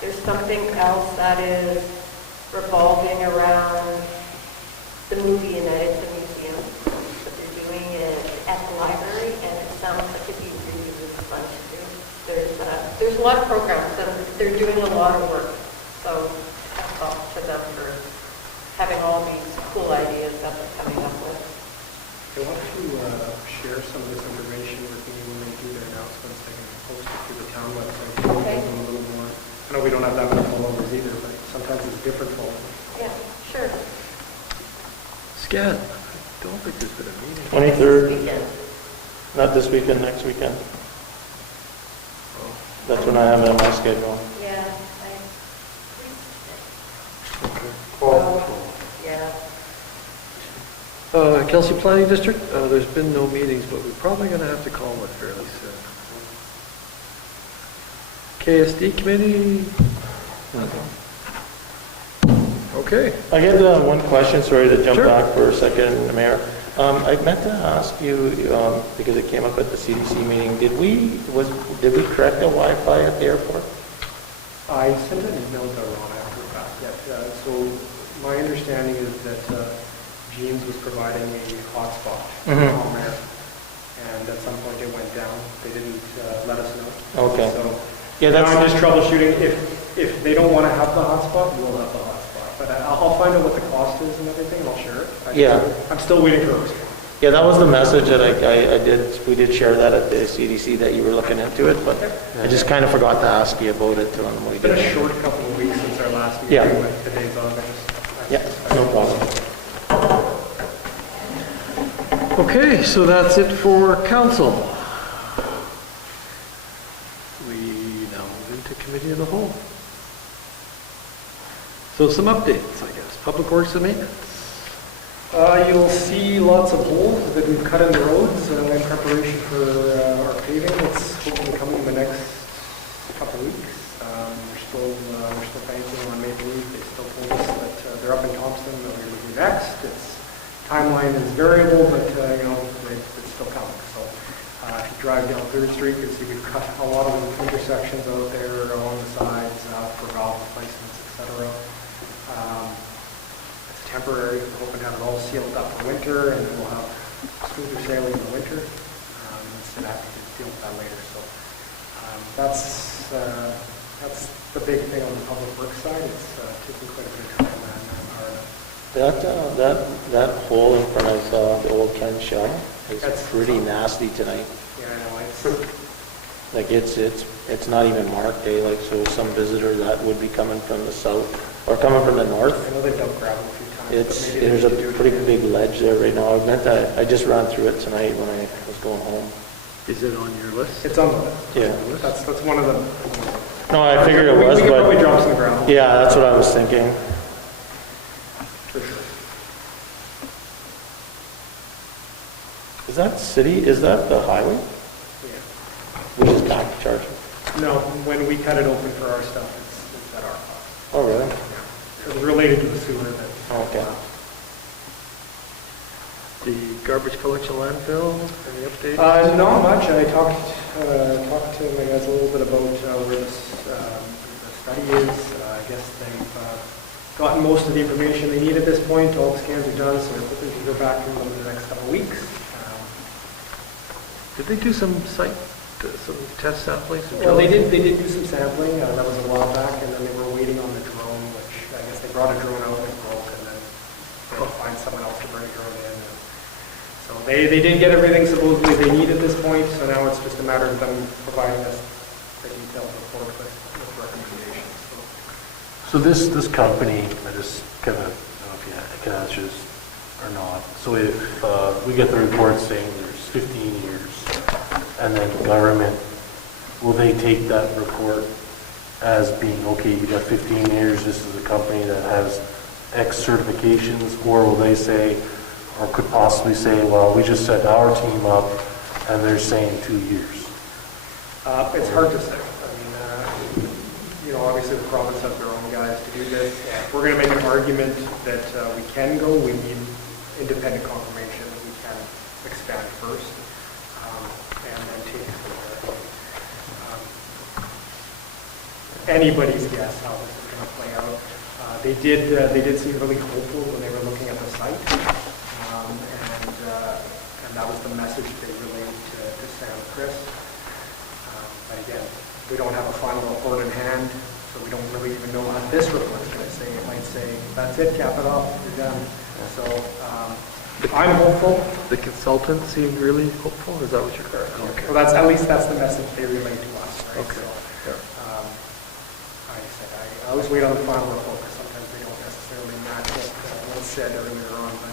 There's something else that is revolving around the movie in it. It's a museum that they're doing it at the library, and it sounds like it'd be really, really fun to do. There's a lot of programs, and they're doing a lot of work. So hats off to them for having all these cool ideas that they're coming up with. They want to share some of this information with me when they do their announcements. They can post it through the town website. Okay. A little more. I know we don't have that many followers either, but sometimes it's different followers. Yeah, sure. Scan. I don't think there's been a meeting. 23rd, Weekend. not this weekend, next weekend. That's when I have it on my schedule. Yeah. Okay. Yeah. Kelsey Planning District, there's been no meetings, but we're probably going to have to call one fairly soon. KSD Committee? Okay. I get one question, sorry to jump Sure. back for a second, Mayor. I meant to ask you, because it came up at the CDC meeting, did we correct the Wi-Fi at the airport? I sent an email to Ron after that. Yeah, so my understanding is that Jeans was providing a hotspot Mhm. on there, and at some point it went down. They didn't let us know. Okay. So Yeah, now I'm that's, just troubleshooting. If they don't want to have the hotspot, we'll have the hotspot. But I'll find out what the cost is and everything, and I'll share it. Yeah. I'm still waiting for a response. yeah, that was the message that we did share that at the CDC, that you were looking into it, but I just kind of forgot to ask you about it when we It's been did. a short couple of weeks since our last meeting Yeah. with the days on. Yeah, no problem. Okay, so that's it for council. We now move into committee of the whole. So some updates, I guess. Public Works and Maintenance. You'll see lots of holes that we've cut in the roads in preparation for our paving. It's hopefully coming in the next couple of weeks. We're still banking on Maple Leaf. They still told us that they're up in Thompson. They're going to be next. Timeline is variable, but it's still coming. So if you drive down 3rd Street, you can see we've cut a lot of the intersections out there along the sides for valve replacements, etc. It's temporary. We're hoping to have it all sealed up for winter, and then we'll have smoother sailing in the winter instead of having to deal with that later. So that's the big thing on the public works side. It's taking quite a bit of time and hard. That hole in front of the old Ken Shell is That's- pretty nasty tonight. Yeah, I know. Like it's not even marked, like, so some visitor that would be coming from the south or coming from the north. I know they've dumped gravel a few times. but maybe they There's a should do it pretty again. big ledge there right now. I just ran through it tonight when I was going home. Is it on your list? It's on the list. Yeah. That's one of them. No, I figured it We was, could probably but drop some gravel. yeah, that's what I was thinking. For sure. Is that city, is that the highway? Yeah. We just back charging? No, when we cut it open for our stuff, it's at our cost. Oh, really? It was related to the sewer that. Okay. The garbage collection landfill, any updates? Not much. I talked to my guys a little bit about where the study is. I guess they've gotten most of the information they need at this point. All the scans are done, so they're hoping to hear back from them in the next couple of weeks. Did they do some test sampling? Well, they did do some sampling. That was a while back, and then they were waiting on the drone, which I guess they brought a drone out and it broke, and then they had to find someone else to bring a drone in. So they did get everything supposedly they need at this point, so now it's just a matter of them providing us the detailed report with recommendations. So this company, I just kind of, I don't know if you can answer this or not. So if we get the report saying there's 15 years, and then government, will they take that report as being, okay, you got 15 years, this is a company that has X certifications, or will they say, or could possibly say, well, we just set our team up, and they're saying 2 years? It's hard to say. I mean, obviously the province has their own guys to do this. If we're going to make an argument that we can go, we need independent confirmation that we can expand first, and then take it from there. Anybody's guess how this is going to play out. They did seem really hopeful when they were looking at the site, and that was the message they relayed to Sam Chris. But again, we don't have a final report in hand, so we don't really even know what this report's going to say. It might say, that's it, cap it off, you're done. So I'm hopeful. The consultant seemed really hopeful, is that what you're... Okay. Well, at least that's the message they relay to us, right? Okay. So, like I said, I always wait on the final report, because sometimes they don't necessarily match what's said earlier on, but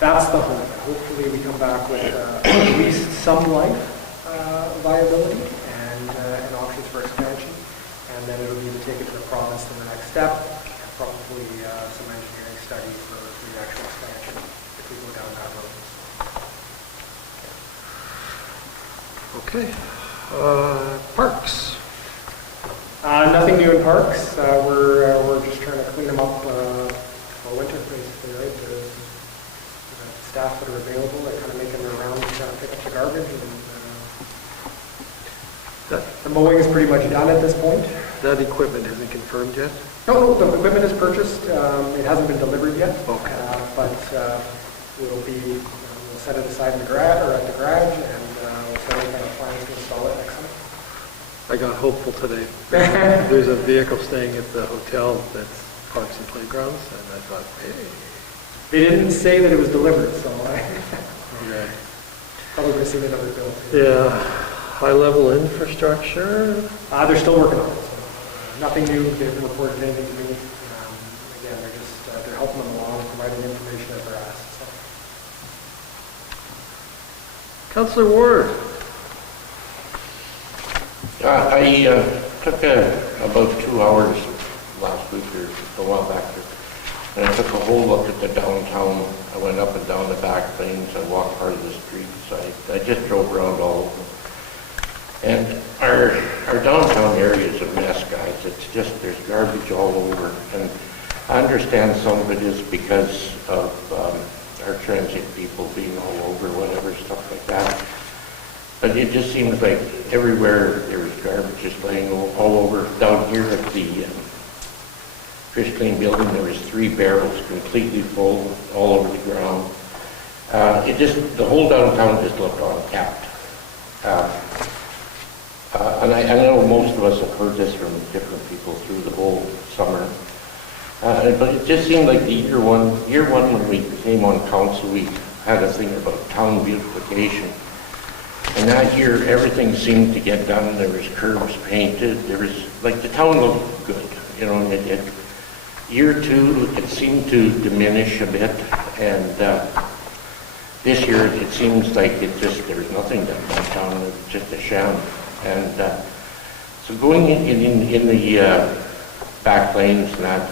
that's the hope. Hopefully we come back with at least some life viability and options for expansion, and then it'll be to take it to the province to the next step, and probably some engineering study for the actual expansion if we go down that road. Okay. Parks. Nothing new in parks. We're just trying to clean them up for winter, basically, right? The staff that are available, they're kind of making their rounds, trying to pick up the garbage, and the mowing is pretty much done at this point. That equipment isn't confirmed yet? No, the equipment is purchased. It hasn't been delivered yet. Okay. But we'll set it aside in the garage, or at the garage, and we'll set any kind of plans to install it next summer. I got hopeful today. There's a vehicle staying at the hotel that's Parks and Playgrounds, and I thought, hey. They didn't say that it was delivered, so Okay. probably missing another bill. Yeah. High-level infrastructure. They're still working on it. So, nothing new. They haven't reported anything to me. Again, they're helping them along, providing information as they're asked. So. Councillor Ward. I took about 2 hours last week or a while back here, and I took a whole look at the downtown. I went up and down the back lanes. I walked part of the streets. I just drove around all of them. And our downtown area is a mess, guys. It's just, there's garbage all over. And I understand some of it is because of our transit people being all over, whatever, stuff like that. But it just seems like everywhere there was garbage just laying all over. Down here at the Fish Clean building, there was 3 barrels completely full all over the ground. The whole downtown just looked unkept. And I know most of us have heard this from different people through the whole summer. But it just seemed like the year one when we came on council, we had a thing about town beautification. And that year, everything seemed to get done. There was curbs painted. There was, like, the town looked good, and year 2, it seemed to diminish a bit. And this year, it seems like there's nothing done downtown. It's just a sham. And so going in the back lanes and that,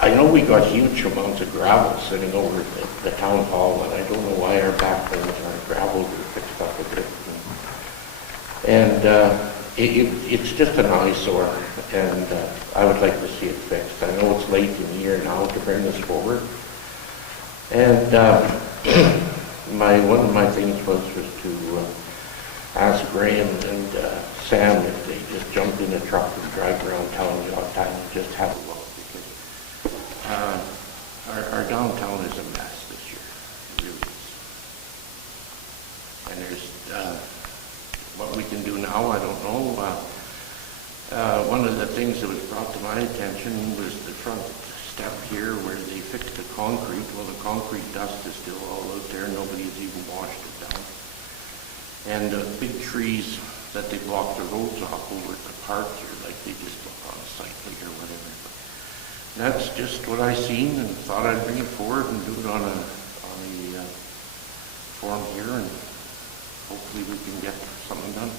I know we got huge amounts of gravel sitting over the town hall, and I don't know why our back lanes aren't graveled or fixed up a bit. And it's just an eyesore, and I would like to see it fixed. I know it's late in the year now to bring this forward. And one of my things was to ask Graham and Sam if they just jumped in a truck and drive around town the odd time and just have a look, because our downtown is a mess this year. It really is. And there's what we can do now, I don't know. One of the things that was brought to my attention was the front step here where they fixed the concrete. Well, the concrete dust is still all out there. Nobody's even washed it down. And big trees that they block the roads off over at the park here, like they just look unsightly or whatever. But that's just what I seen and thought I'd bring it forward and do it on a forum here, and hopefully we can get something done.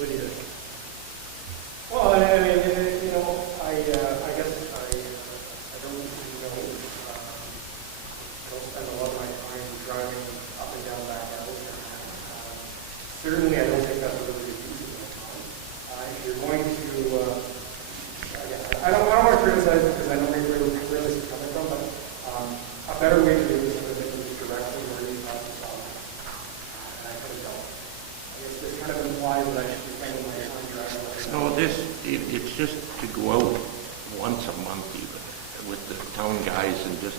What do you think? Well, I mean, I guess I don't know. better way to do this would have been just directly where you have the solid. And I could have done it. I guess this kind of implies that I should be spending my time driving. No, it's just to go out once a month even with the town guys and just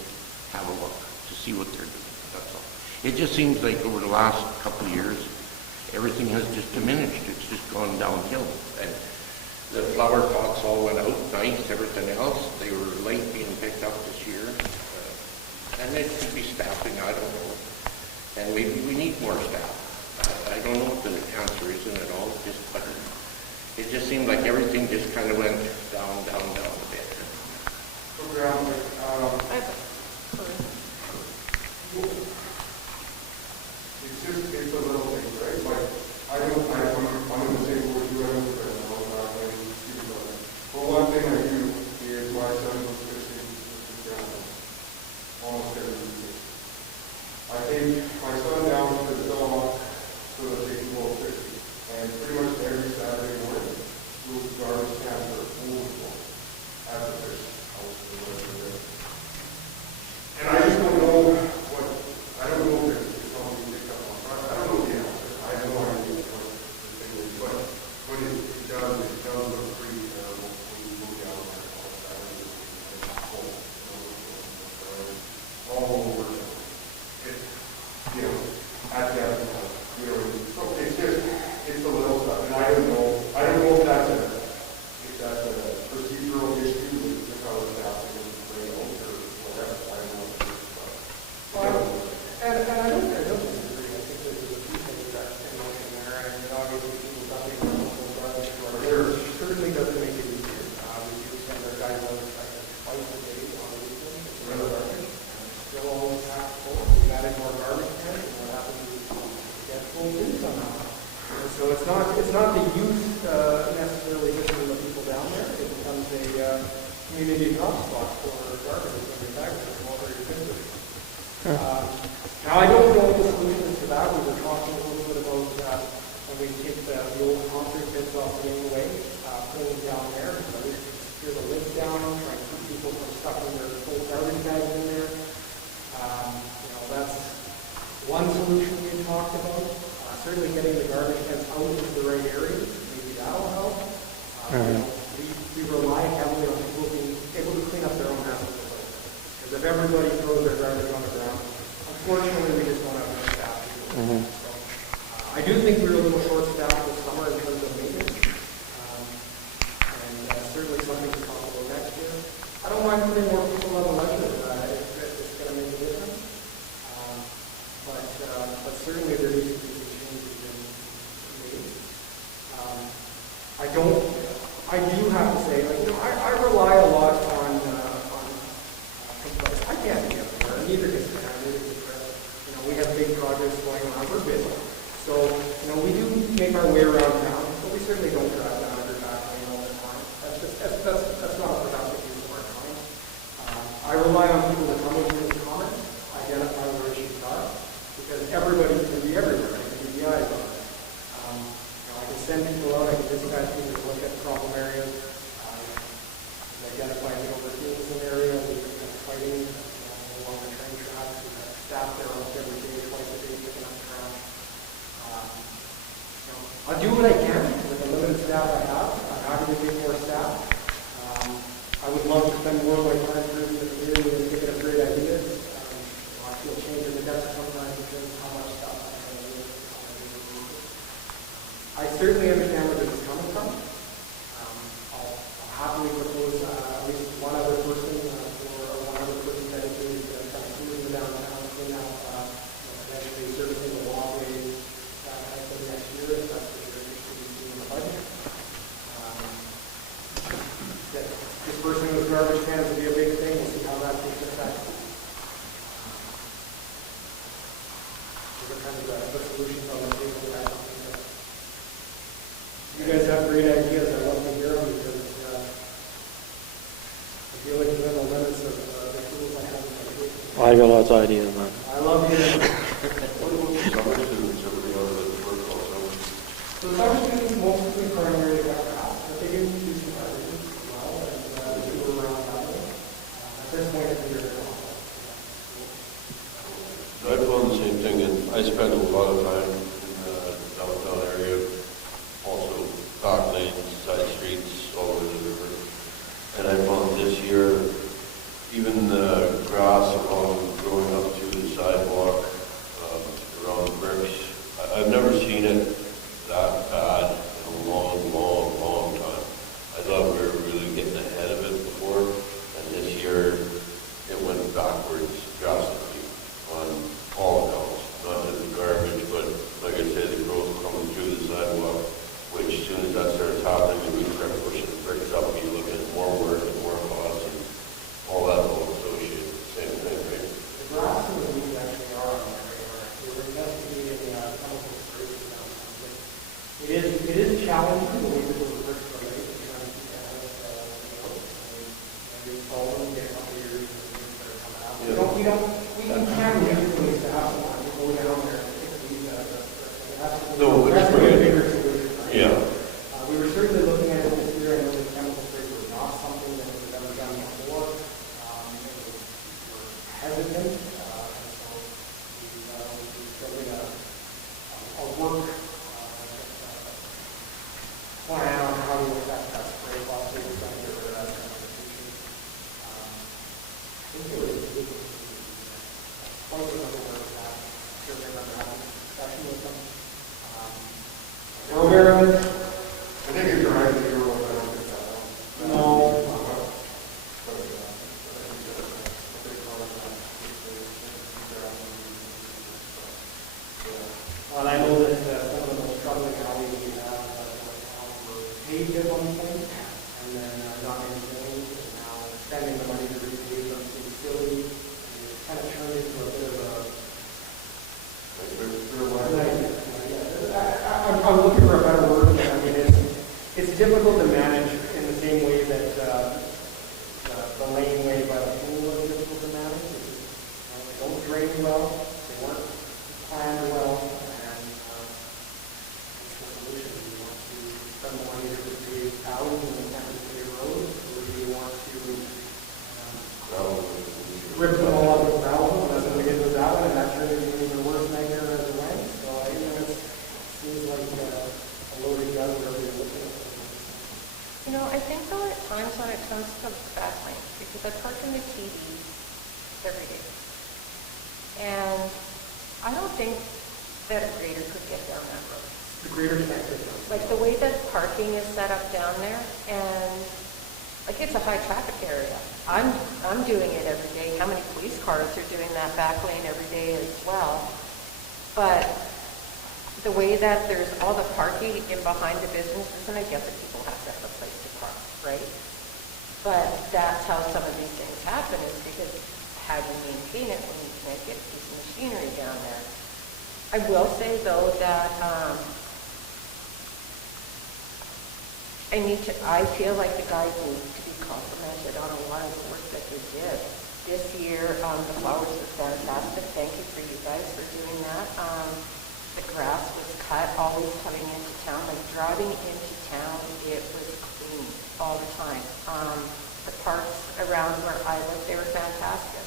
have a look to see what they're doing, that's all. It just seems like over the last couple of years, everything has just diminished. It's just gone downhill. And the flower pots all went out, nice, everything else. They were late being picked up this year. And it could be staffing, I don't know. And maybe we need more staff. I don't know what the answer is in it all, but it just seemed like everything just kind of went down a bit. It's a little thing, right? Like, I'm in the same boat you have, but one thing I do is my son was fishing with the ground almost every week. I take my son down to the dock so that they can go fishing, and pretty much every Saturday morning, those garbage cans are overfull at the fish house or whatever it is. And I just don't know if it's something picked up on. I don't know the answer. I have no idea what the thing is, but it does look pretty terrible when you go down there on Saturday and it's cold. All over. At the other time, so it's a little stuff, and I don't know if that's a procedural issue with how it's happening in the rail or whatever. I don't know what it is, but. And I don't disagree. I think that there's a few things that in motion there, and obviously people dumping garbage to our river certainly doesn't make it easier. We do send our guys out like twice a day on the weekend to throw garbage, and it's still always half full. We've added more garbage cans, and what happens is get full in somehow. And so it's not the youth necessarily pushing the people down there. It becomes a community drop spot for garbage when you're back there from all very quickly. Now, I don't know the solutions to that. We were talking a little bit about when we take the old concrete bits off the main way, pulling down there, so we secure the lids down, trying to keep people from stuffing their full garbage bags in there. That's one solution we talked about. Certainly getting the garbage cans out into the right areas, maybe that'll help. We rely heavily on people being able to clean up their own hazardous waste. Because if everybody throws their garbage on the ground, unfortunately, we just don't have enough staff to do it. So, I do think we're a little short-staffed this summer in terms of maintenance, and certainly something to talk about next year. I don't mind putting more people on the budget if it's going to make a difference, but certainly there needs to be some changes in maintenance. I do have to say, I rely a lot on compliance. I can't be everywhere, neither can Sam, neither can Chris. We have big projects going on, we're busy. So, we do make our way around town, but we certainly don't drive down every back lane all the time. That's not a productive use of our time. I rely on people to come into the comments, identify where issues are, because everybody can be everywhere, they can be the eyes on it. I can send people out, I can dispatch people to look at problem areas, identify teams in the area, we have fighting along the train tracks, we have staff there almost every day, twice a day, picking up trash. I'll do what I can with the limited staff I have. I'm happy to get more staff. I would love to spend more of my time through the community and thinking of great ideas. I feel change in the depth sometimes because of how much stuff I'm trying to do. I certainly understand where this is coming from. I'll happily propose at least one other person dedicated to kind of cleaning the downtown, clean up, eventually servicing the walkways, that kind of thing next year, if that's what you're interested in seeing in the budget. Dispersing those garbage cans will be a big thing. We'll see how that takes effect. Those are kind of the solutions on the table that I think of. You guys have great ideas. I love to hear them because I feel like you're in the limits of the tools I have in my toolkit. I got lots of ideas, man. I love hearing them. Summer students, everybody else that work also. So the summer students mostly primarily got crafts, but they do some artisans as well, and they do around that way. At this point, I think they're very awesome. I spend a lot of time in the downtown area, also back lanes, side streets, all over the river. And I found this year, even the grass along growing up to the sidewalk, around the bricks, I've never seen it that bad in a long, long, long time. I thought we were really getting ahead of it before, and this year it went backwards drastically on all accounts. Not just the garbage, but like I said, the growth coming through the sidewalk, which as soon as that starts happening, and we start pushing the bricks up, you look at more work and more costs and all that all associated. Same thing, right? The grass and the weeds actually are on the radar. We were investigating chemical sprays down. It is challenging the way that those bricks are made, trying to keep ahead of we install them, get a couple of years, and the weeds that are coming out. We can use ways to have someone go down there and pick the weeds out of it. No, it's That's a great. bigger solution, right? Yeah. We were certainly looking at it this year. I know the chemical sprays were not something that was ever done before. We were hesitant, and so we building a work plan on how to affect that spray, possibly we're trying to get rid of that specification. I think it was quite a number of that. I still remember having a discussion with them. We're aware of it. I think it's right that you're all down with that. No. Well, I know that some of the most troubling alleys we have were paved at one point, and then not maintained, and now spending the money to repave them seems silly. And it's kind of turned into a bit of a... I'm looking for a better word. I mean, it's difficult to manage in the same way that the laneway by the pool was difficult to manage. They don't drain well, they weren't planned well, and it's the solution. Do you want to spend the money to repave alleys and campus paved roads, or do you want to rip them all out of gravel, and that's when we get to that one, and that turned into an even worse nightmare as it went. So it seems like a loaded gun wherever you're looking at it. You know, I think though at times when it comes to backlinks, because I park in the TD every day, and I don't think that a grader could get down that road. The greater connected. Like the way that parking is set up down there, and like it's a high traffic area. I'm doing it every day. How many police cars are doing that back lane every day as well? But the way that there's all the parking in behind the businesses, and I get that people have to have a place to park, right? But that's how some of these things happen, is because how do you maintain it when you can't get a piece of machinery down there? I will say though that I feel like the guys need to be complimented on a lot of the work that they did. This year, the flowers were fantastic. Thank you for you guys for doing that. The grass was cut, always coming into town. Like driving into town, it was clean all the time. The parks around where I live, they were fantastic.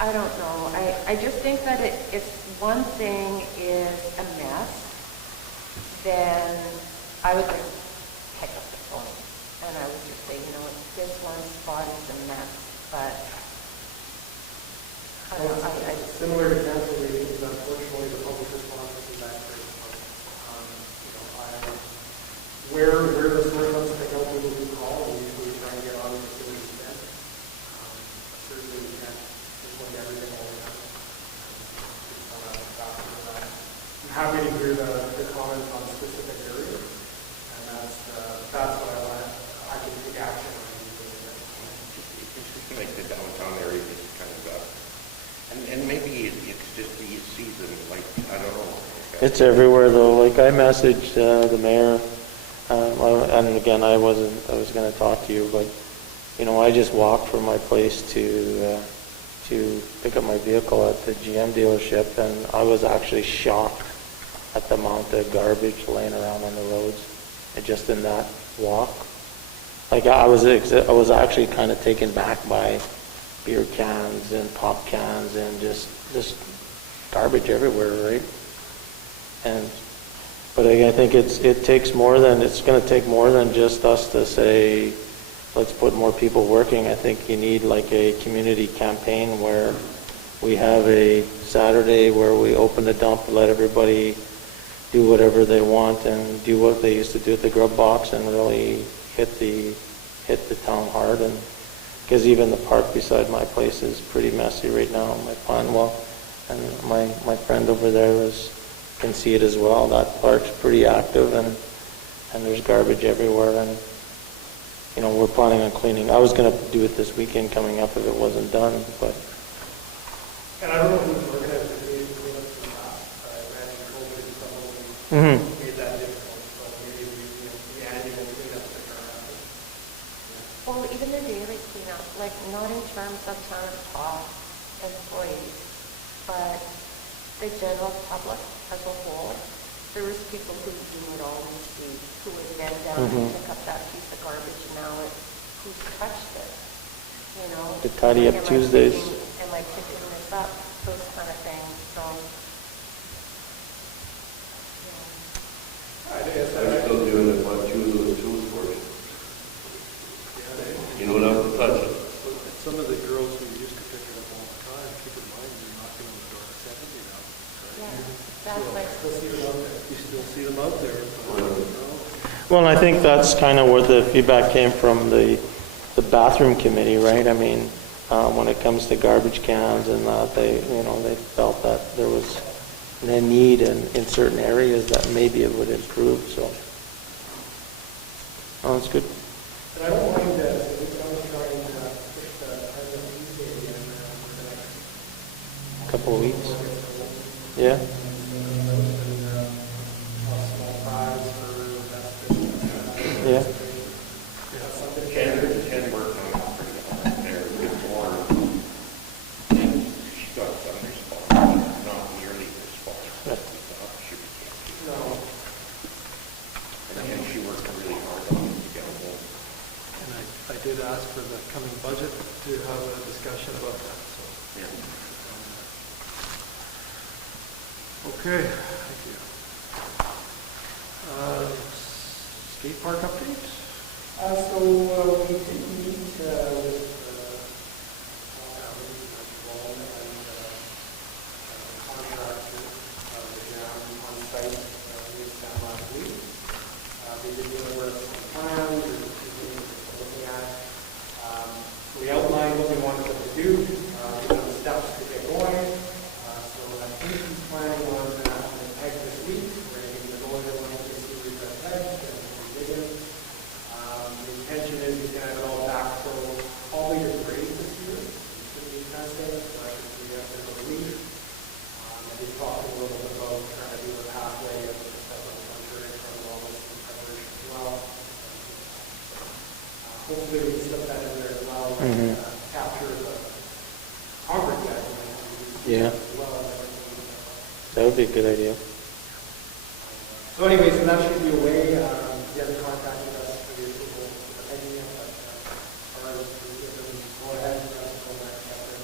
I don't know. I just think that if one thing is a mess, then I would like pick up the phone and I would just say, you know what, this one spot is a mess, but I don't know, I just... Similar to council meetings, unfortunately, the public response is that great. Where the source wants to help people who call, we usually try and get on with the event. Certainly, we can't just look at everything all the time. I'm happy to hear the comments on specific areas, and that's what I want. I can take action on these things. Like the downtown area is kind of and maybe it's just the season, like, I don't know. It's everywhere though. Like I messaged the mayor, and again, I was going to talk to you, but you know, I just walked from my place to pick up my vehicle at the GM dealership, and I was actually shocked at the amount of garbage laying around on the roads, and just in that walk. Like I was actually kind of taken back by beer cans and pop cans and just garbage everywhere, right? And, but again, I think it takes more than, it's going to take more than just us to say, let's put more people working. I think you need like a community campaign where we have a Saturday where we open the dump, let everybody do whatever they want and do what they used to do at the grub box and really hit the town hard. And because even the park beside my place is pretty messy right now, my pond, well, and my friend over there can see it as well. That park's pretty active and there's garbage everywhere, and you know, we're planning on cleaning. I was going to do it this weekend coming up if it wasn't done, but And I don't know who's organized the meeting cleanup in the past. I imagine COVID is probably Mhm. made that difficult, so maybe the annual cleanup that are happening. Well, even the daily cleanup, like not in terms of town hall employees, but the general public as a whole. There was people who you would always see who would bend down and pick up that piece of garbage. Now it's who's touched it, you know? To tidy up Am I Tuesdays. Am I picking this up? Those kind of things, so. I guess I'm still doing it by choosing those tools for it. You know what I'm touching? Some of the girls who used to pick it up all the time, keep in mind, they're knocking on the door at 70 now. Yeah, that's like, You still see them out there. well, and I think that's kind of where the feedback came from the bathroom committee, right? I mean, when it comes to garbage cans and that, they felt that there was a need in certain areas that maybe it would improve. So, oh, that's good. And I don't mind that, so we can try and push the President Tuesday in for the next Couple of weeks. Yeah. small prize for Yeah. Ken worked on it pretty hard there before. And she got some response, but not nearly the response that we thought she would get. No. And she worked really hard on it to get it home. And I did ask for the coming budget to have a discussion about that, so. Yeah. Okay, thank you. Skate park update? So we did meet with Wall and contractor, the jam on site with them last week. They did deliver some plans or looking at. We outlined what we wanted them to do, the steps to get going. So I think he's planning on peg this week. We're going to get the goal that we're going to see we've got pegged and we're digging. The intention is he's going to have it all back so probably the grade this year. It should be testing, so I should be up there for a week. And he's talking a little bit about trying to do a pathway of I'm sure from wellness and preparation as well. Hopefully we can slip that in there as well and capture the concrete guys. Yeah. As well as everything. That would be a good idea. So anyways, so that should be a way. He hasn't contacted us for the approval of the pending yet, but as far as go ahead, that's the next chapter.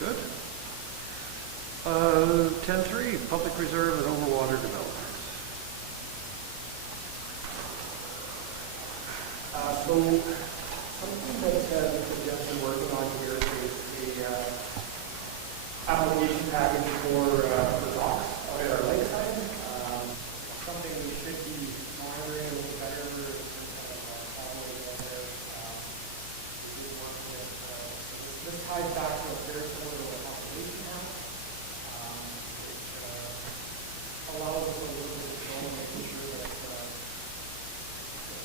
Good. 10.3, public reserve and overwater development. So something that we've just been working on here is the application package for docks out at our lakeside. Something we should be monitoring a little better in terms of always out there. We did want this ties back to a very similar to a conservation map. It allows us a little bit of control and making sure that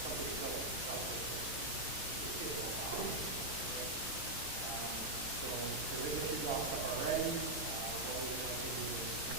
something doesn't stop it. So there is a few docks up already. What we're going to do is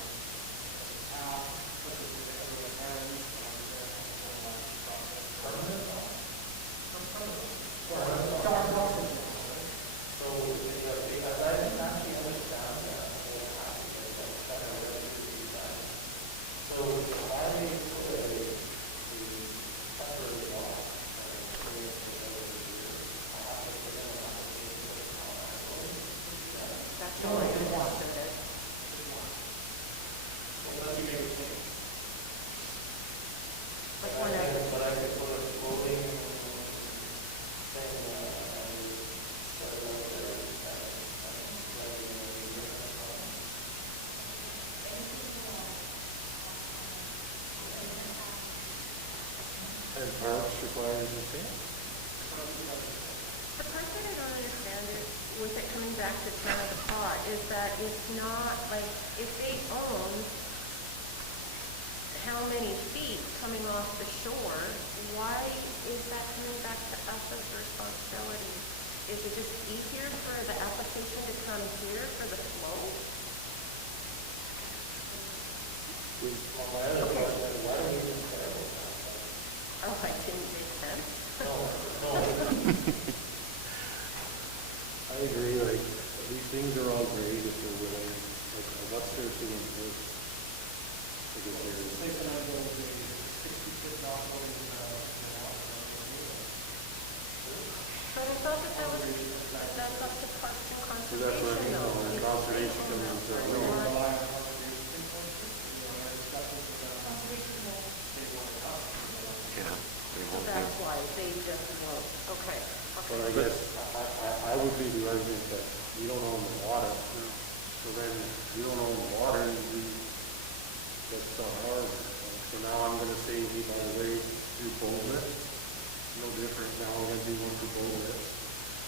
And parks requires the same. The part that I don't understand is, with it coming back to town of the pot, is that it's not, like, if they own how many feet coming off the shore, why is that coming back to us as responsibility? Is it just easier for the application to come here for the flow? Well, my other question is, why don't we just travel now? Oh, I didn't make sense. No. I agree, like, these things are all great if they're willing, like, what's their sitting first? Because there's, Place that I go is a 60-foot dock going to the But I thought that was, that's up to Parks and so that's what I Conservation mean, though. when conservation comes in, so, no. Yeah. they So won't that's be- why they just won't, okay. But I guess I would be the argument that you don't own the water. So then, you don't own the water, that's not hard. So now I'm gonna say, hey, by the way, do Boldlet. No different, now we're gonna do one for Boldlet.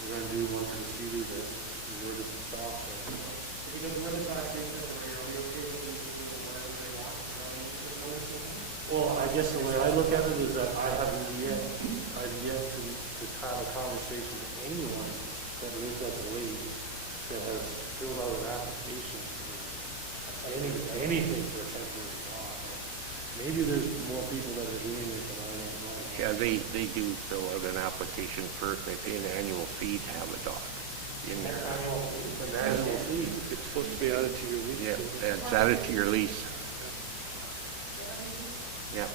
We're gonna do one for the Sealy that is where this is stop. Because we're the kind of thing that are we okay with them doing whatever they want? Well, I guess the way I look at it is that I've yet to have a conversation with anyone that lives at the lake that has filled out an application for anything for a temporary spot. Maybe there's more people that are doing it than I don't know. Yeah, they do fill out an application first, they pay an annual fee to have a dock in there. An annual fee. It's supposed to be added to your lease. Yeah, it's added to your lease. Yeah.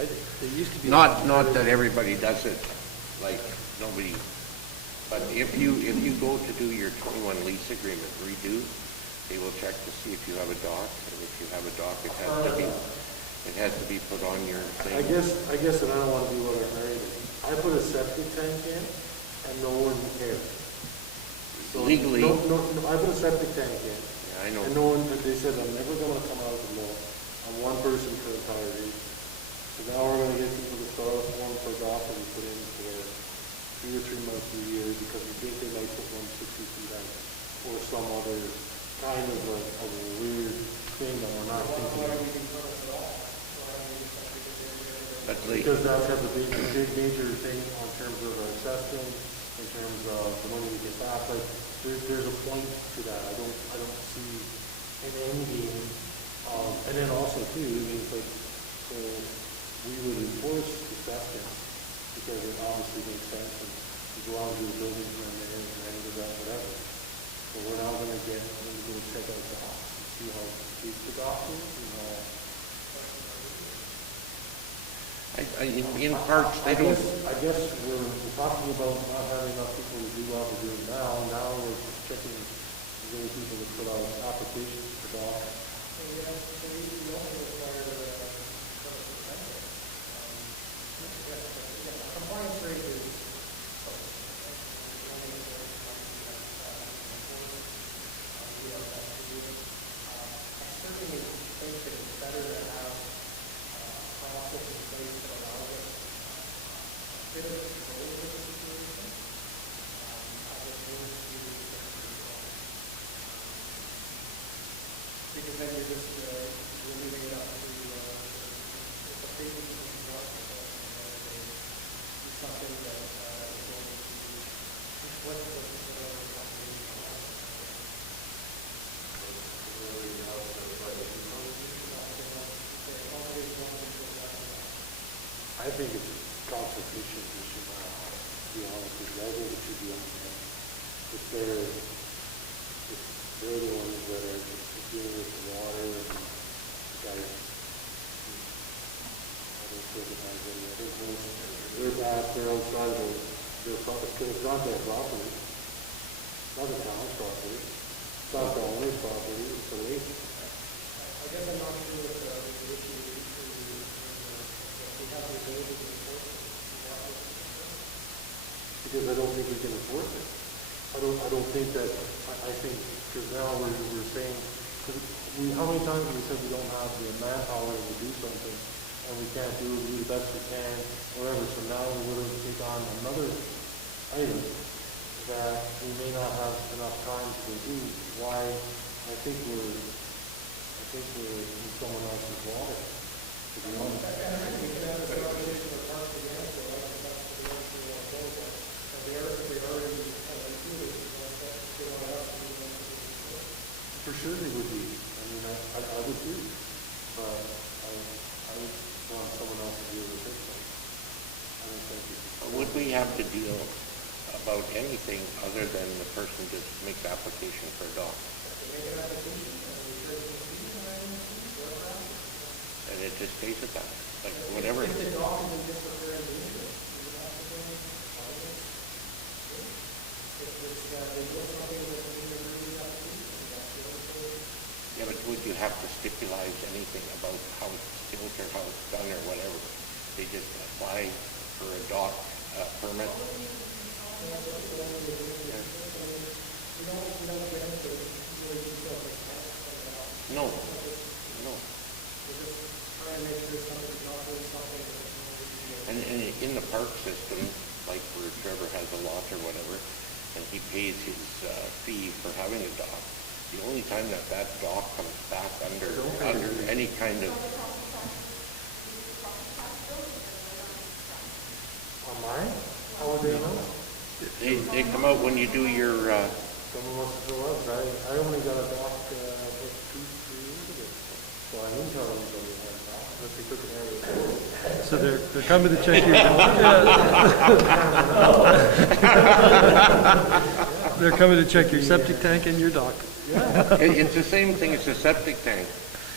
It used to be. Not that everybody does it, like, nobody, but if you go to do your 21 lease agreement redo, they will check to see if you have a dock, and if you have a dock, it has to be put on your thing. I guess, and I don't want to be what I'm married. I put a septic tank in, and no one cares. So, Legally. No, I put a septic tank in, Yeah, I know. and no one, they said, I'm never going to come out with more. I'm one person for the entire region. So now we're going to get people to fill out a form for a dock that we put in for 2 or 3 months a year, because we think they might put 160 feet out, or some other kind of a weird thing that we're not thinking of. But like, Because that has a big major thing in terms of our assessment, in terms of the money we get back. Like, there's a point to that. I don't see an end game. And then also too, I mean, it's like, so we would enforce assessments because it obviously makes sense, and you go out and do the building permit and any of that, whatever. So we're now gonna check out the docs and see how deep the dock is, and how. in parks, they don't, I guess we're talking about not having enough people to do what we're doing now. Now we're just checking, getting people to fill out applications for dogs. Compliance rate is I certainly think that it's better to have a process in place that allows us a bit of control over the situation, as opposed to because then you're just you're leaving it up to the patient to conduct something that is going to conflict with whatever conservation laws. I think it's a conservation issue now, to be honest with you. I think it should be on them. If they're the ones that are dealing with the water and the guys, I don't recognize any other ones. They're back, they're outside of their property, because it's not their property. It's not the town's property. It's not the owner's property, it's the lake. I guess I'm not sure what the issue is, if we have the ability to enforce it. Because I don't think we can enforce it. I don't think that, I think, because now we're saying, how many times have we said we don't have the manpower to do something, and we can't do the best we can, whatever, so now we're going to take on another item that we may not have enough time to do. Why, I think we're in someone else's water, to be honest. For sure they would be. I mean, I would too. But I would want someone else to deal with it. So I don't think it's... Would we have to deal about anything other than the person just makes application for a dog? And it just stays at that, like whatever. Yeah, but would you have to stipulate anything about how it's built or how it's done or whatever? They just apply for a dock permit? No, no. And in the park system, like where Trevor has a lot or whatever, and he pays his fee for having a dock, the only time that dock comes back under any kind of... On mine? How would they know? They come out when you do your... Someone wants to go up. I only got a dock 2-3 years ago. So I didn't tell them to go to that dock, unless they took an area. So they're coming to check your, they're coming to check your septic tank and your dock. It's the same thing as a septic tank.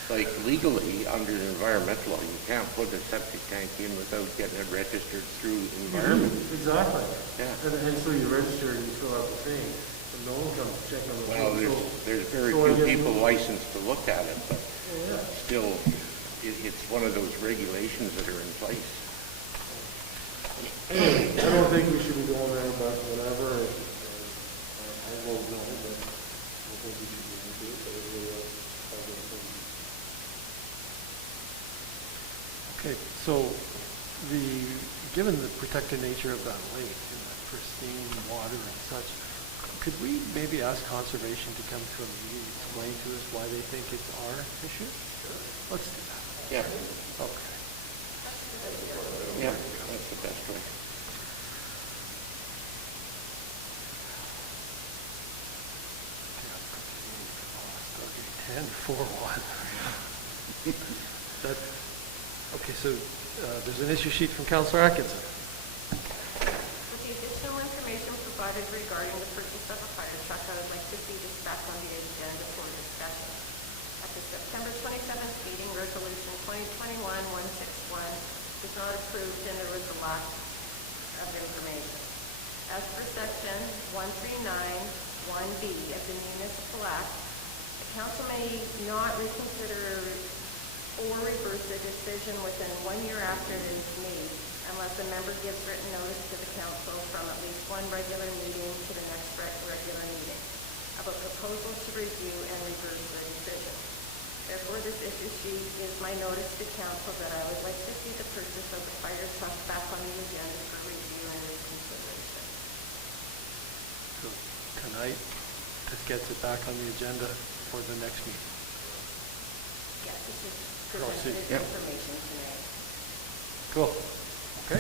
Like legally, under the environmental law, you can't put a septic tank in without getting it registered through environment. Exactly. Yeah. And so you register and you fill out the thing, and no one comes checking on the Well, thing. there's very so I few guess people licensed to look at it, but Yeah. still, it's one of those regulations that are in place. I don't think we should be going there, but whatever. I will go, but I don't think we should be into it, but everybody else has their thing. Okay, so given the protected nature of that lake and the pristine water and such, could we maybe ask conservation to come to a meeting and explain to us why they think it's our issue? Let's do that. Yeah, Okay. yeah, that's the best way. Okay, 10-4-1. That, okay, so there's an issue sheet from Councillor Atkinson. With the additional information provided regarding the purchase of a fire truck, I would like to see this back on the agenda for discussion. At the September 27th meeting, Resolution 2021-161 was not approved and there was a lack of information. As per Section 139(1)B of the Municipal Act, the council may not reconsider or reverse a decision within 1 year after it is made unless a member gives written notice to the council from at least one regular meeting to the next regular meeting about proposals to review and reverse the decision. Therefore, this issue sheet is my notice to council that I would like to see the purchase of the fire truck back on the agenda for review and reconsideration. So tonight, this gets it back on the agenda for the next meeting. Yes, this is Oh, I see. presented Yep. information tonight. Cool. Okay.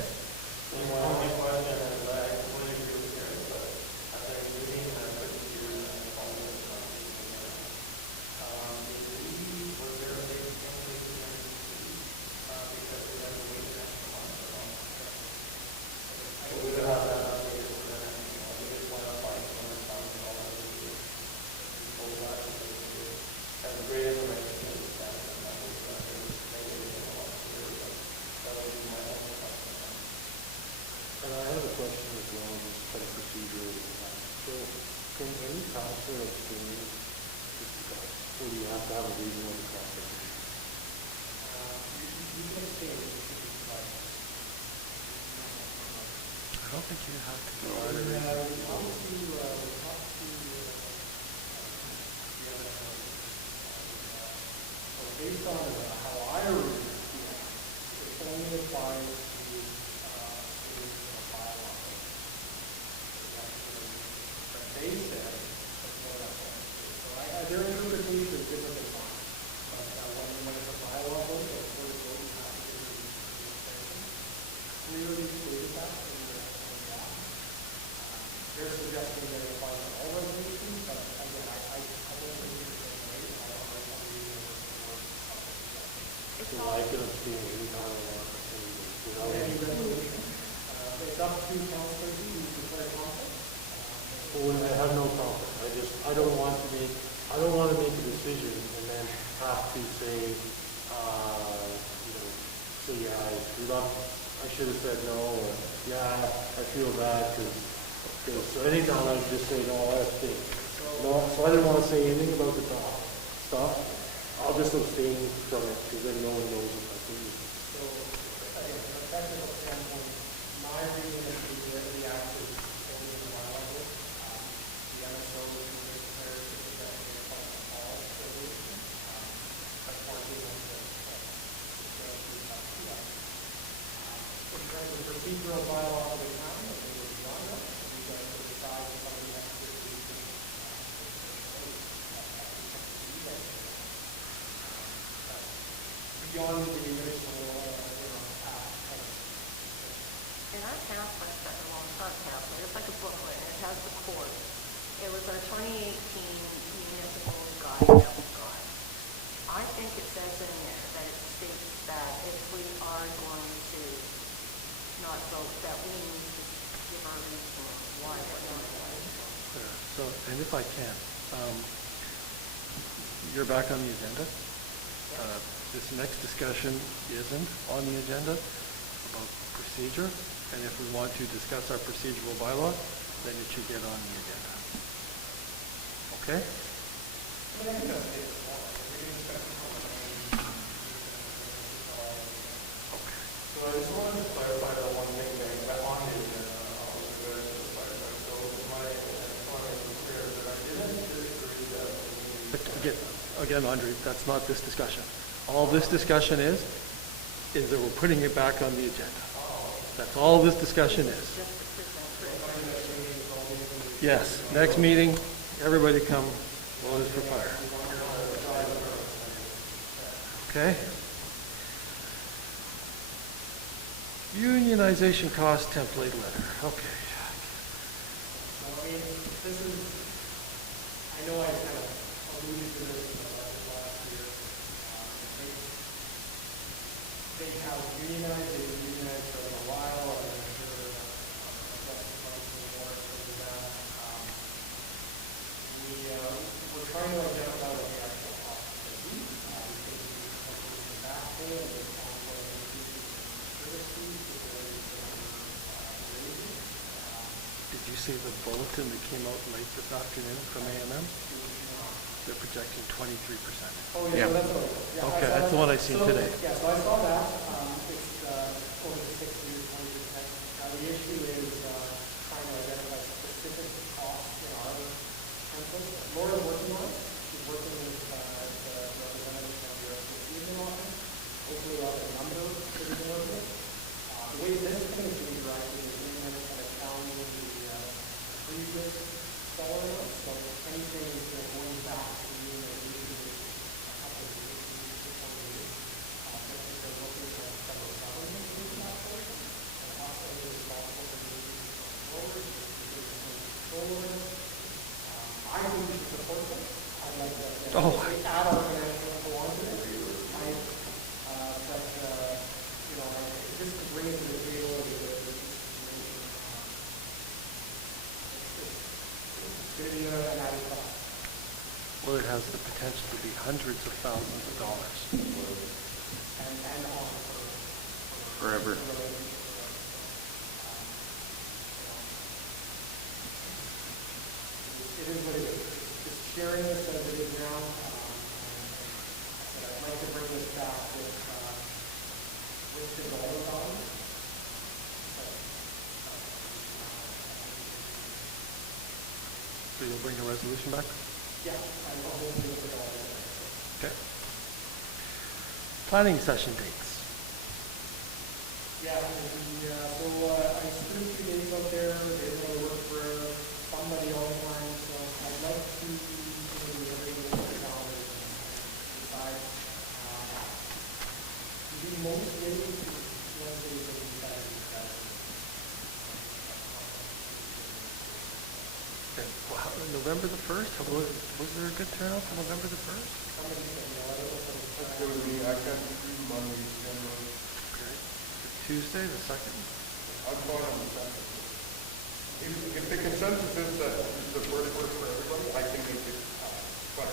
And I have a question as well, just kind of procedural. So, can any councillor abstain discuss, or do you have to have a reason when you council? I don't think you have to provide a reason. Based on how I read it, applies to bylaw. But they said, that's not up there. So their interpretation is different than mine. But when it's a bylaw vote, or a vote, you have to do the extension. Clearly stated that in the law. They're suggesting that it applies to all resolutions, but again, I don't think it's the same way. I'll read the word of the suggestion. So I can abstain anytime I want. Any resolution. It's up to council to declare conflict. Well, I have no conflict. I don't want to make a decision and then have to say, say, yeah, I screwed up. I should have said no, or, yeah, I feel bad, so anytime I just say, no, I abstain. No, so I didn't want to say anything about the top stuff. I'll just abstain from it, because then no one knows if I can use it. So, again, from a technical standpoint, my reading is the act is only in the bylaw book. The MSO is declared to protect the all resolutions. That's one thing that the in terms of procedural bylaw of the county, if they were beyond that, we got to decide if somebody has to beyond the original, And I have like that a long time, Council. It's like a booklet, and it has the core. It was our 2018 municipal guide that we got. I think it says in there that it states that if we are going to not vote, that we need to give our reason why we're not going to vote. So, and if I can, you're back on the agenda. This next discussion isn't on the agenda about procedure, and if we want to discuss our procedural bylaw, then it should get on the agenda. Okay? So I just wanted to clarify the one thing that on the agenda, so my, I just want to make it clear that I didn't disagree that we need Again, Andre, that's not this discussion. All this discussion is that we're putting it back on the agenda. That's all this discussion is. Yes, next meeting, everybody come, vote is for fire. Okay? Unionization cost template letter, okay. So, I mean, this is, I know I kind of alluded to this in the budget last year. They have unionized, they've unionized for a while, and I'm sure that's the more for that. We're trying to identify what the actual cost could be. We think the back pay and the ongoing increases in service fees, Did you see the bulletin that came out late this afternoon from A&M? They're projecting 23%. Oh, Yeah. yeah, so that's what it is. Yeah, Okay, I saw that's the that. one I seen So, today. Yeah, so I saw that. It's over the 6 years, 20%. Now, the issue is trying to identify specific costs in our template. Laura's working on it. She's working with the representatives from the SCC office. Hopefully, we'll have a number that we can work with. The way this thing is being directed is doing this kind of counting the previous dollar amount. So anything going back to the union, we can do a couple of years, 20 years. I think they're looking at federal government to do that portion. And also is responsible for the controllers, controllers. I think we should support them. I like that. We add our financial info onto it. Just to bring it to the table is it's going to be an added cost. Well, it has the potential to be hundreds of thousands of dollars. And on Forever. It is what it is. Just sharing this as it is now. I'd like to bring this back with the dollar value. So you'll bring a resolution back? Yeah, I'm hoping with the dollar value. Okay. Planning session dates. Yeah, so I spent 2 days out there, they really work for somebody all the time, so I'd like to maybe arrange a calendar and decide. Do most days, Wednesdays and Saturdays. And wow, November the 1st, was there a good turnout for November the 1st? Somebody said, It would be, I can't do Monday, generally. Okay. Tuesday the 2nd? I'm fine on the second. If the consensus is that the first works for everybody, I can make it, but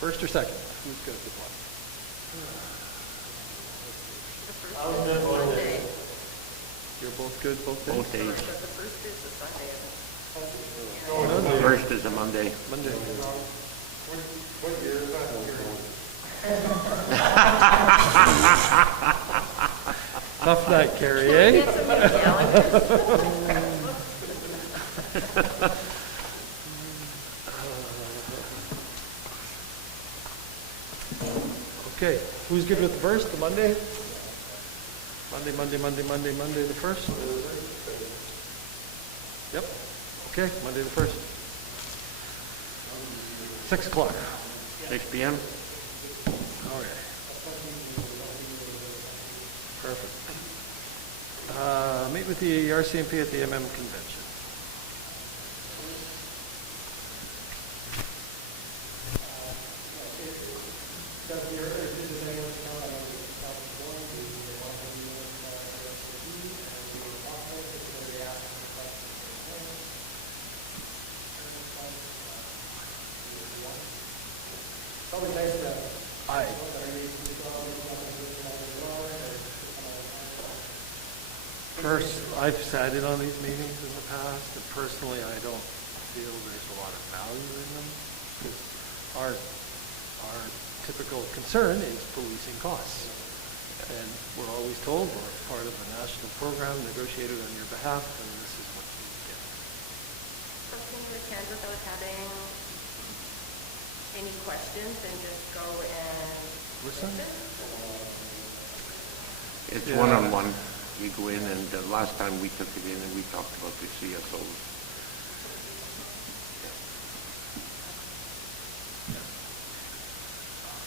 1st or 2nd? Who's good with what? The first is the Monday. You're both good both days? Both days. But the first is the Sunday. The first is a Monday. Monday. what year is that? Tough night, Carrie, eh? Get some new calendars. Okay, who's good with the 1st, the Monday? Monday, the 1st? Yep, okay, Monday the 1st. 6 o'clock. 6 p.m.? Okay. Perfect. Meet with the RCMP at the MM convention. Probably nice to First, I've sat in on these meetings in the past, and personally, I don't feel there's a lot of value in them, because our typical concern is policing costs. And we're always told we're part of a national program negotiated on your behalf, and this is what you get. Something to attend without having any questions and just go and Listen? It's Yeah. one-on-one. You go in, and the last time we took it in, and we talked about the CSOs.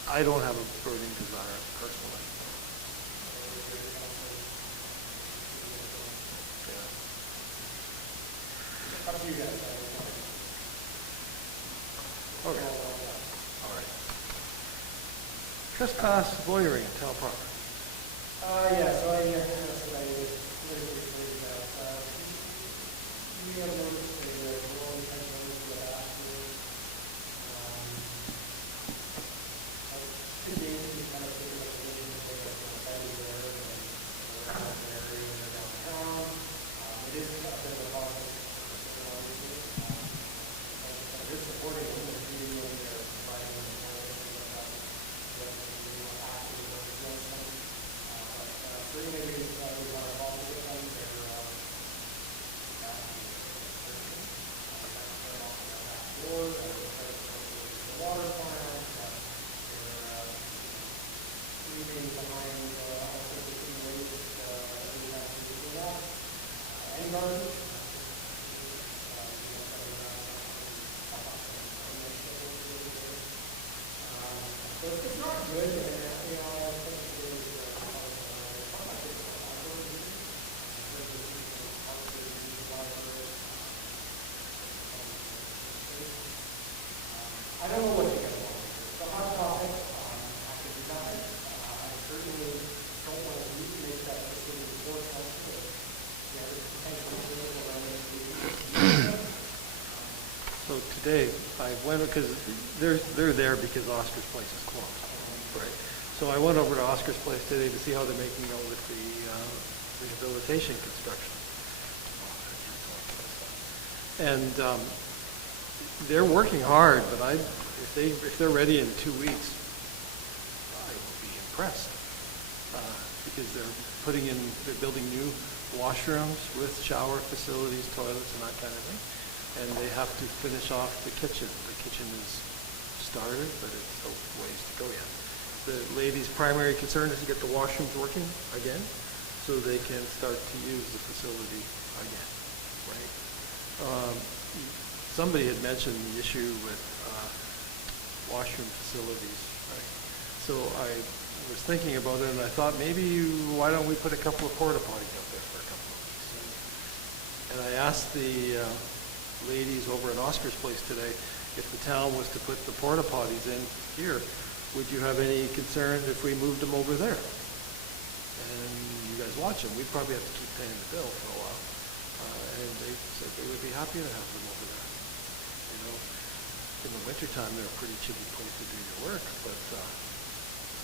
I don't have a burning desire personally. Up to you guys. Okay. All right. Trespass, loitering, and town property. Yeah, so I, that's what I was really quickly that, we have noticed a growing tension with that. Today, we kind of figured out the reason for the site there, and around the area in the downtown. It is a bit of a process, obviously. It is supporting the community and they're providing the certainly, we want to follow the things that are the water plant, they're leaving behind all sorts of clean waste that we have to do that. And garbage. So it's not good, and you know, I don't know what you guys want. It's a hot topic. I can do that. I certainly don't want to make that decision before council. Yeah, there's potential. So today, I went, because they're there because Oscar's place is closed, right? So I went over to Oscar's place today to see how they're making out with the rehabilitation construction. And they're working hard, but if they're ready in 2 weeks, I will be impressed. Because they're building new washrooms with shower facilities, toilets, and that kind of thing. And they have to finish off the kitchen. The kitchen is started, but it's a ways to go yet. the lady's primary concern is to get the washrooms working again, so they can start to use the facility again, right? Somebody had mentioned the issue with washroom facilities, right? So I was thinking about it, and I thought maybe why don't we put a couple of porta potties up there for a couple of weeks? And I asked the ladies over at Oscar's place today, if the town was to put the porta potties in here, would you have any concern if we moved them over there? And you guys watch them, we'd probably have to keep paying the bill for a while. And they said they would be happy to have them over there. You know, in the wintertime, they're a pretty chilly place to do your work, but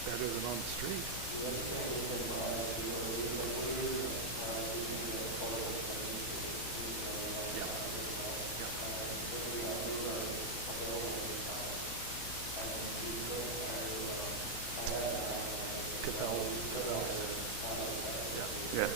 better than on the street. Yeah. Yeah. Capel. Yeah. Yeah.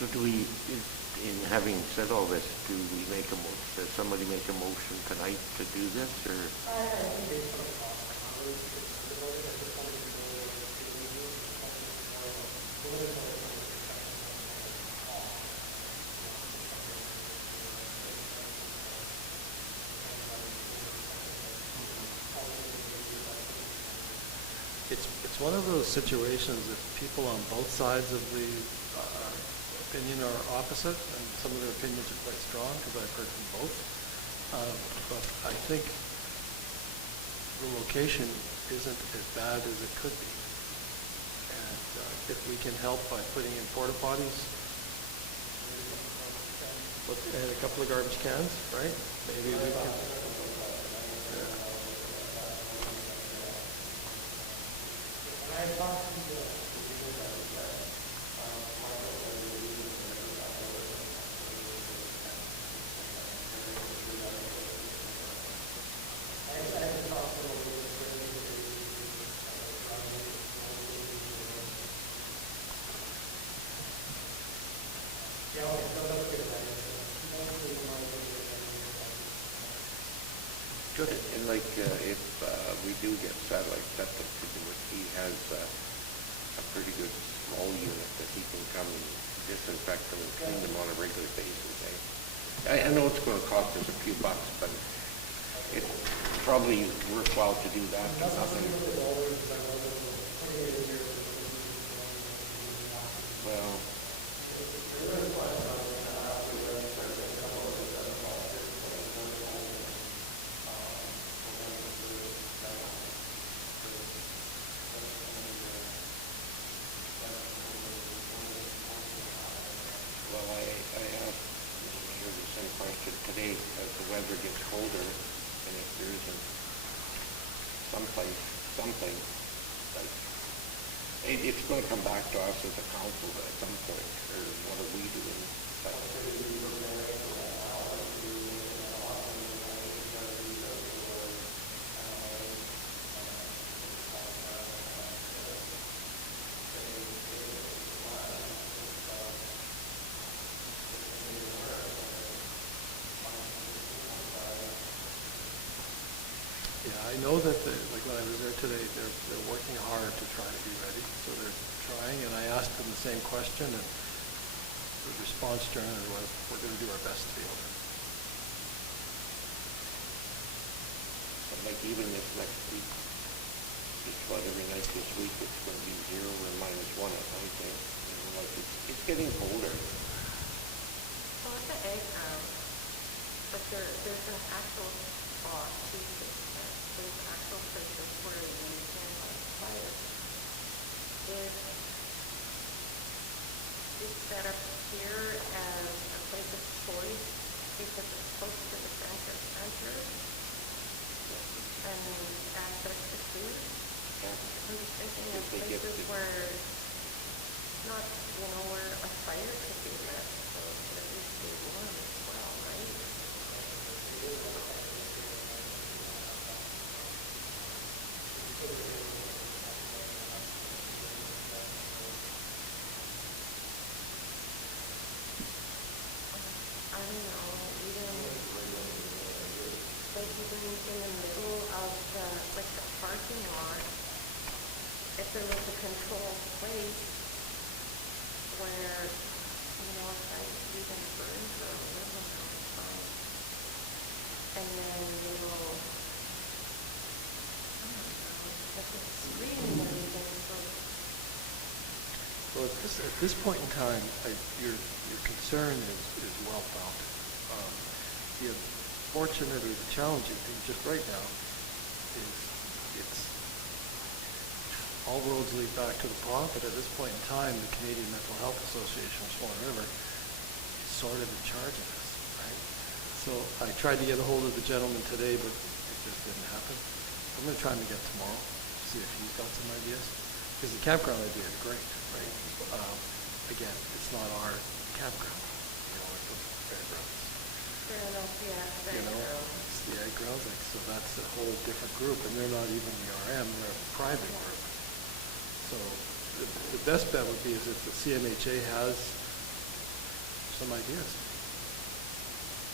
So do we, in having said all this, do we make a motion, does somebody make a motion tonight to do this, or? It's one of those situations that people on both sides of the opinion are opposite, and some of their opinions are quite strong, because I've heard from both. But I think the location isn't as bad as it could be. And if we can help by putting in porta potties, and a couple of garbage cans, right? Maybe we can. Good. And like, if we do get satellite septic to do it, he has a pretty good small unit that he can come and disinfect them and clean them on a regular basis, eh? I know it's going to cost us a few bucks, but it's probably worthwhile to do that for nothing. Well, I asked Mr. Mayor the same question today, as the weather gets colder, and if there isn't something, like, it's going to come back to us as a council at some point, or what are we doing? Yeah, I know that, like when I was there today, they're working hard to try to be ready, so they're trying, and I asked them the same question, and the response during it was, we're going to do our best to be able to. But like even if next week, just about every night this week, it's going to be 0 or -1 at night, eh? You know, like it's getting colder. Well, it's an egg farm, but there's an actual spot to fix that. There's actual places where you can fire. Is set up here as a place of choice because it's close to the center and access to food? Yeah. I'm just thinking of If they get places the- where not, where a building in the middle of the, like the parking lot, if there was a controlled place where, you know, if I even burn for a little amount of time, and then you will, I don't know, if it's screening everything, so Well, at this point in time, your concern is well-founded. The unfortunate or the challenging thing just right now is it's all roads lead back to the pond, but at this point in time, the Canadian Mental Health Association of Swan River is sort of in charge of this, right? So I tried to get a hold of the gentleman today, but it just didn't happen. I'm going to try him again tomorrow, see if he's got some ideas. Because the campground idea is great, right? Again, it's not our campground, you know, like the fairgrounds. fair enough, yeah, You know, it's the ag grounds, like, so that's a whole different group, and they're not even the RM, they're a private group. So the best bet would be is if the CMHA has some ideas.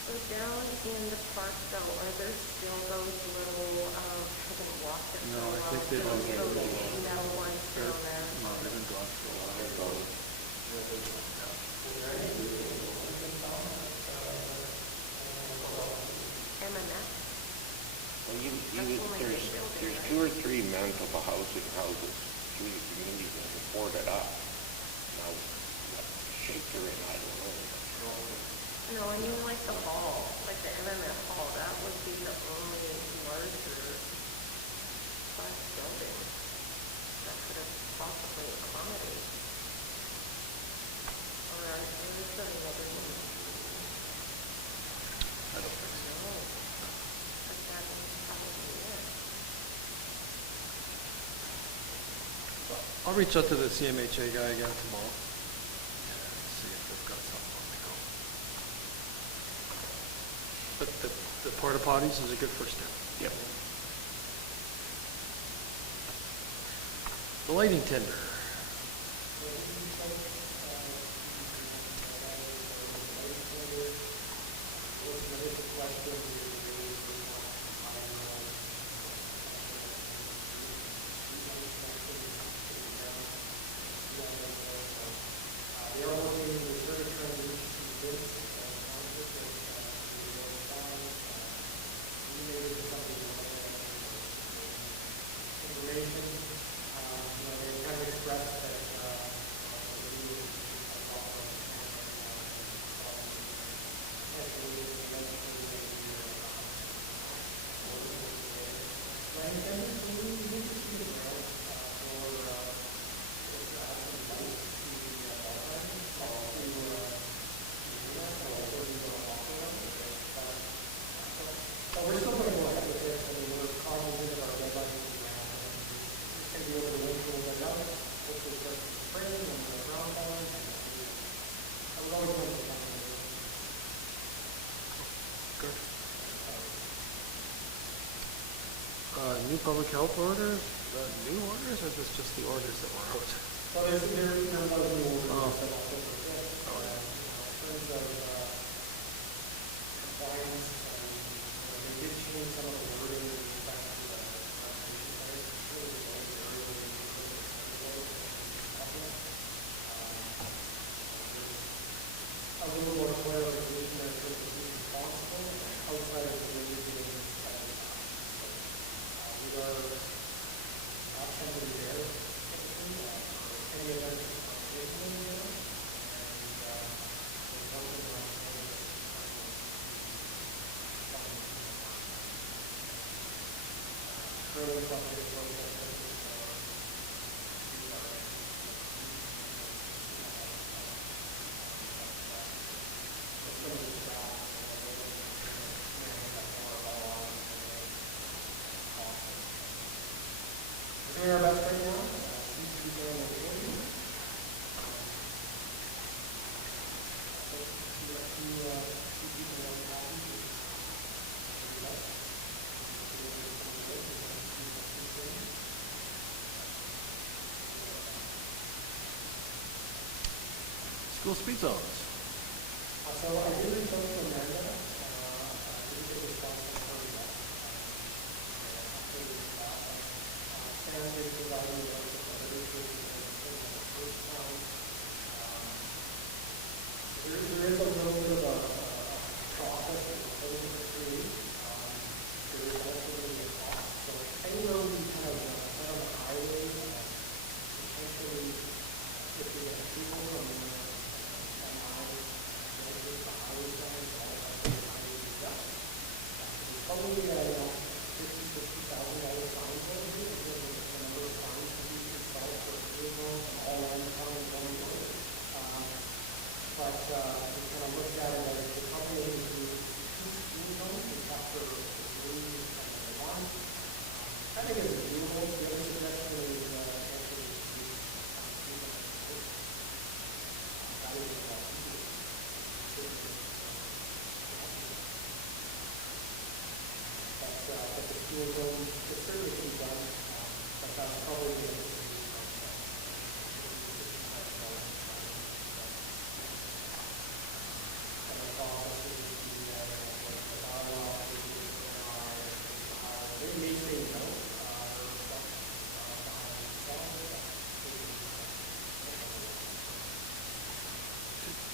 So down in the park though, are there still those little, haven't walked it No, for a I think while, they've those been- little metal ones still there? No, they've been gone for a while. M&S? Well, That's only there's big building, there's right? 2 or 3 Manitoba housing houses through the community that have boarded up. Now, what shape they're in, I don't know. No, I mean like the hall, like the M&S hall, that would be the only larger size building that could have possibly accommodated. Or are there any other ones? I don't think so. No, but that is probably it. I'll reach out to the CMHA guy again tomorrow and see if they've got something on the go. But the porta potties is a good first step. Yep. The lighting tender. They are looking to sort of transition to this, maybe something information. You know, they kind of expressed that, the new So we're still going to go ahead with this, I mean, we're cognizant of our deadlines around, it's going to be over the winter, but now, hopefully start in the spring, and the ground falling, and we're always going to come to this. Good. New public health orders, new orders, or is this just the orders that were out? So there was no orders Oh. that I'll put with this, in terms of compliance, they did change some of the wording with respect to the conservation centers. It's really the only area where you can put it. A little more clarification as to who's responsible outside of the being we are not somebody there, typically, any event of conservation in the area, and we're working on really something doing our best right now. Seems to be going okay. So, two people are happy. School speed zones. So I did reach out to Amanda. I didn't get a response from her yet. school zone, it certainly can be done, but that's probably the end of the and the process is to be, the bylaw, they may say no,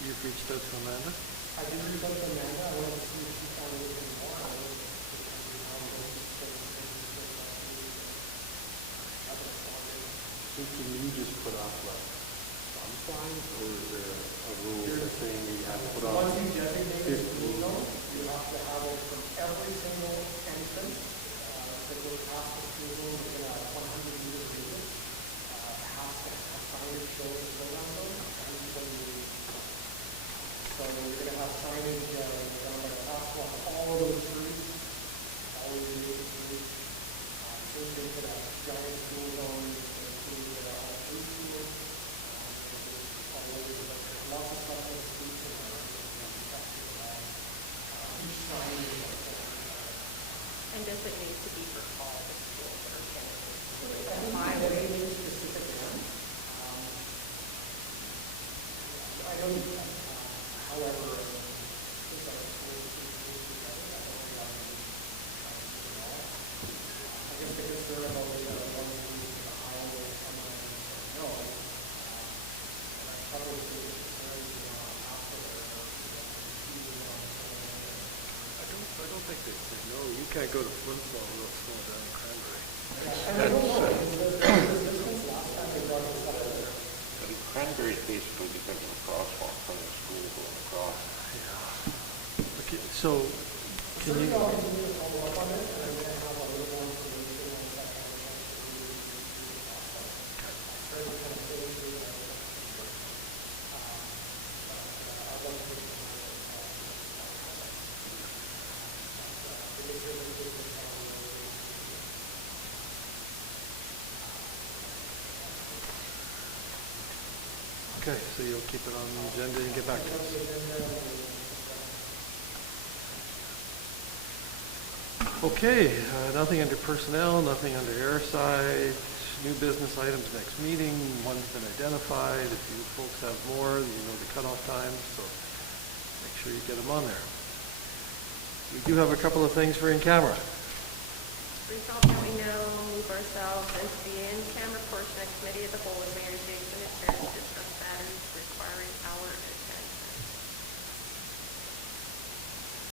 You've reached out to Amanda? I did reach out to Amanda, I wanted to see if she found anything more. So can you just put off like some signs, or is there a rule that's saying you have to put off? Once you designate it school zone, you have to have it from every single entrance that goes past the school zone within a 100-meter radius. Has to have signage showing the program zone every 20 meters. So you're going to have signage down by the hospital on all of those streets, all of the major streets. Same thing for that giant school zone, including all three schools. All over the lots of stuff on the streets and each sign is like that. And does it need to be for all the schools or can it be? I don't know any specific one. I don't, however, since our schools together, I don't think I'm at all. I guess the concern about the ones who use the highway somewhere no. And I probably see the concerns after I don't think they said no. You can't go to Flinsville without slowing down in Cranberry. Cranberry is basically becoming a crosswalk from the school going across. Yeah. Okay, so can you? Okay, so you'll keep it on the agenda and get back to us. Okay, nothing under personnel, nothing under airside, new business items next meeting, one's been identified. If you folks have more, you know the cutoff times, so make sure you get them on there. We do have a couple of things for in camera. Resolved that we now move ourselves into the in-camera portion of committee of the whole with Mayor Jason adjourned to